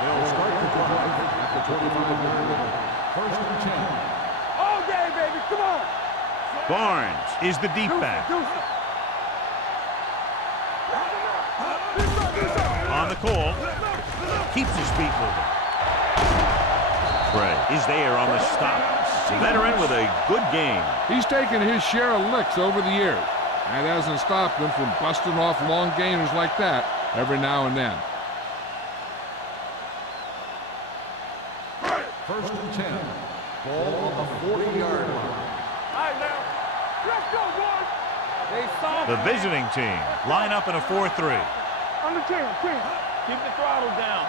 They'll start the drive at the 25-yard line. 1st and 10. All day, baby, come on. Barnes is the deep back. On the call, keeps his feet moving. Bray is there on the stop. Veteran with a good game. He's taken his share of licks over the years. That hasn't stopped him from busting off long gainers like that every now and then. 1st and 10. Ball on the 40-yard line. All right, now. Let's go, boys. They saw The visiting team line up in a 4-3. on the 10. Keep the throttle down.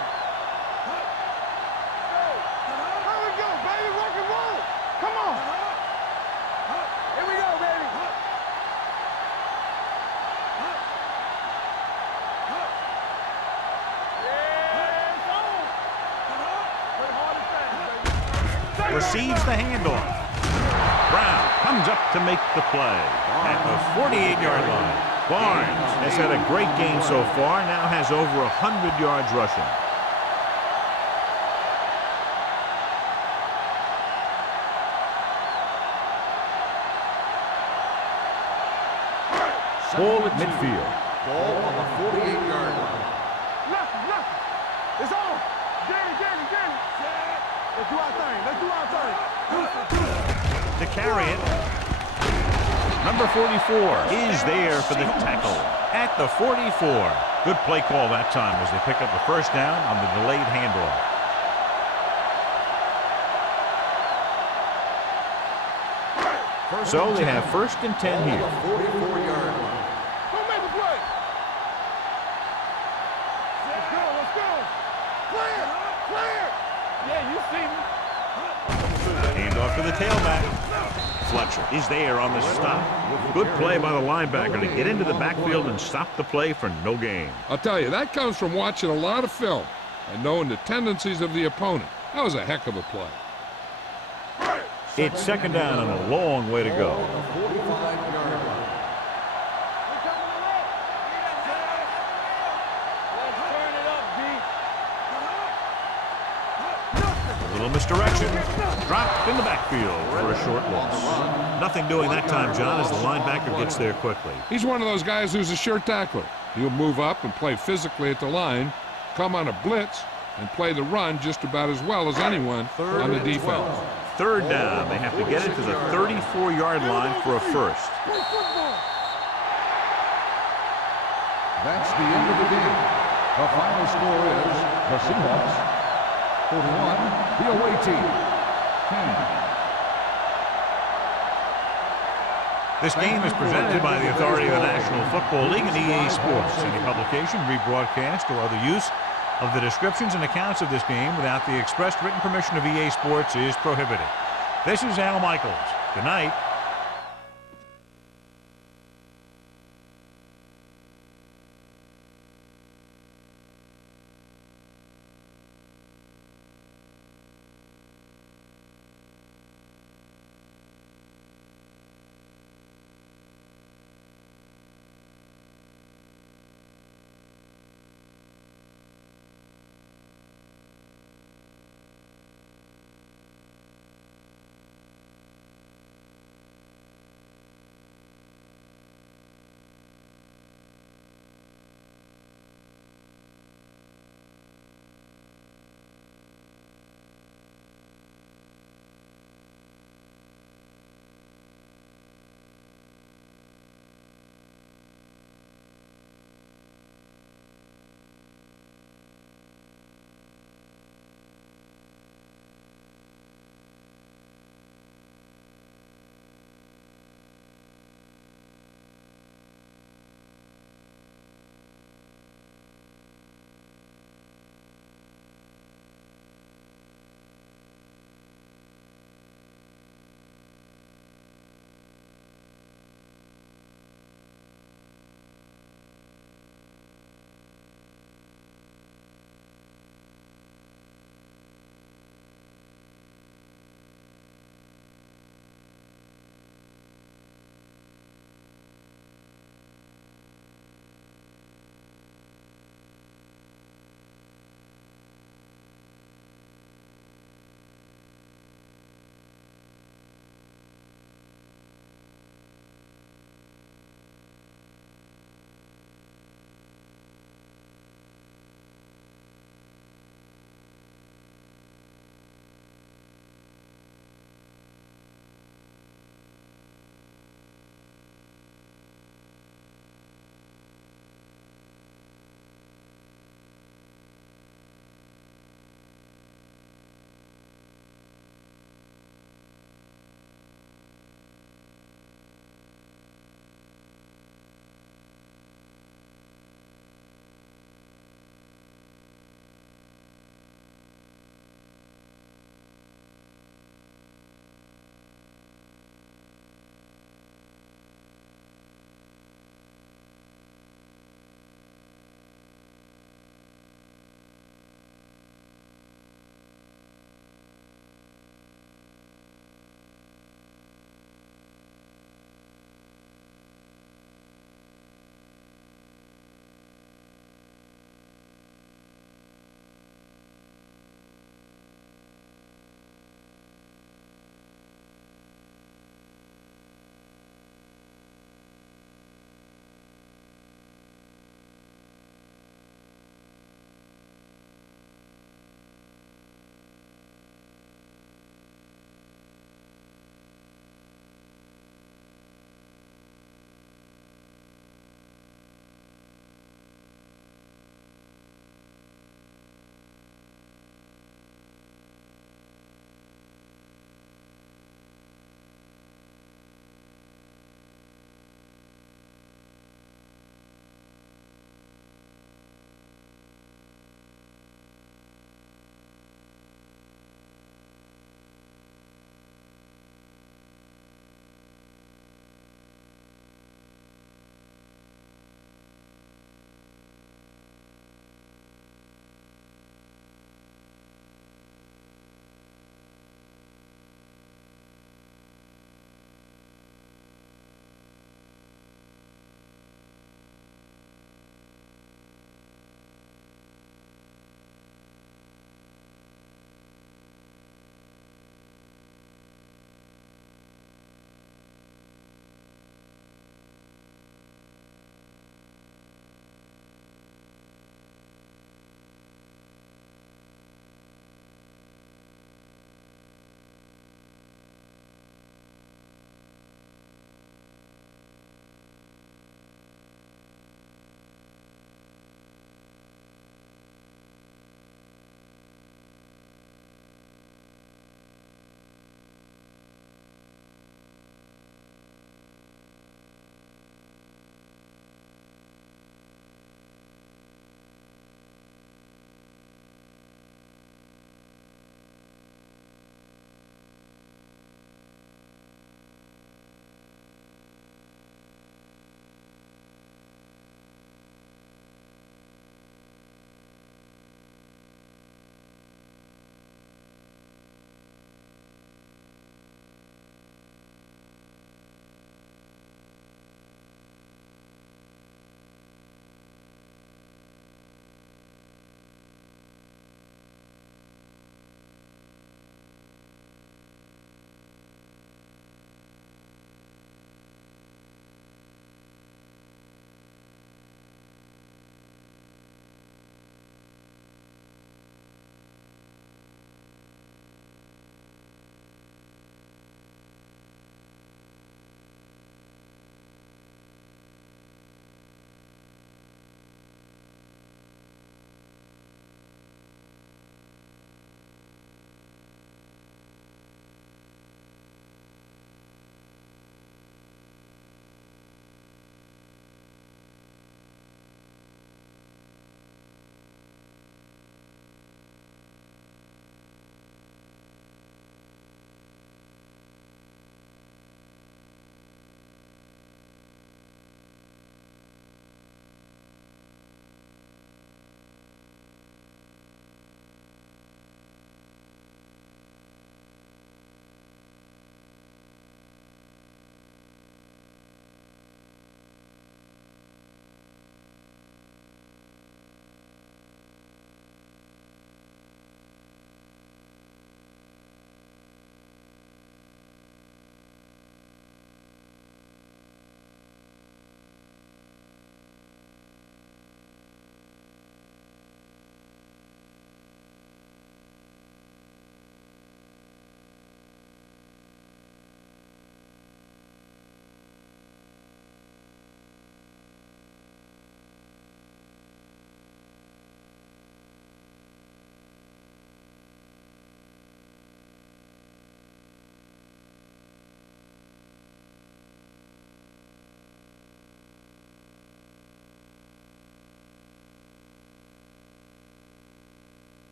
Here we go, baby. Rock and roll. Come on. Here we go, baby. Yeah, it's on. Play hard and fast, baby. Receives the handoff. Brown comes up to make the play at the 48-yard line. Barnes has had a great game so far, now has over 100 yards rushing. Ball at midfield. Ball on the 48-yard line. Left. It's on. Danny. Let's do our thing. To carry it. Number 44 is there for the tackle at the 44. Good play call that time as they pick up the 1st down on the delayed handoff. So they have 1st and 10 here. 44-yard line. Don't make a play. Let's go. Clear. Yeah, you see me. Handoff to the tailback. Fletcher is there on the stop. Good play by the linebacker to get into the backfield and stop the play for no gain. I'll tell you, that comes from watching a lot of film and knowing the tendencies of the opponent. That was a heck of a play. It's 2nd down and a long way to go. 45-yard line. Little misdirection. Dropped in the backfield for a short loss. Nothing doing that time, John, as the linebacker gets there quickly. He's one of those guys who's a sure tackler. He'll move up and play physically at the line, come on a blitz, and play the run just about as well as anyone on the defense. 3rd down. They have to get it to the 34-yard line for a 1st. That's the end of the game. The final score is the Seahawks 41, the away team 10. This game is presented by the authority of the National Football League and EA Sports. Any publication, rebroadcast, or other use of the descriptions and accounts of this game without the expressed written permission of EA Sports is prohibited. This is Al Michaels. Good night.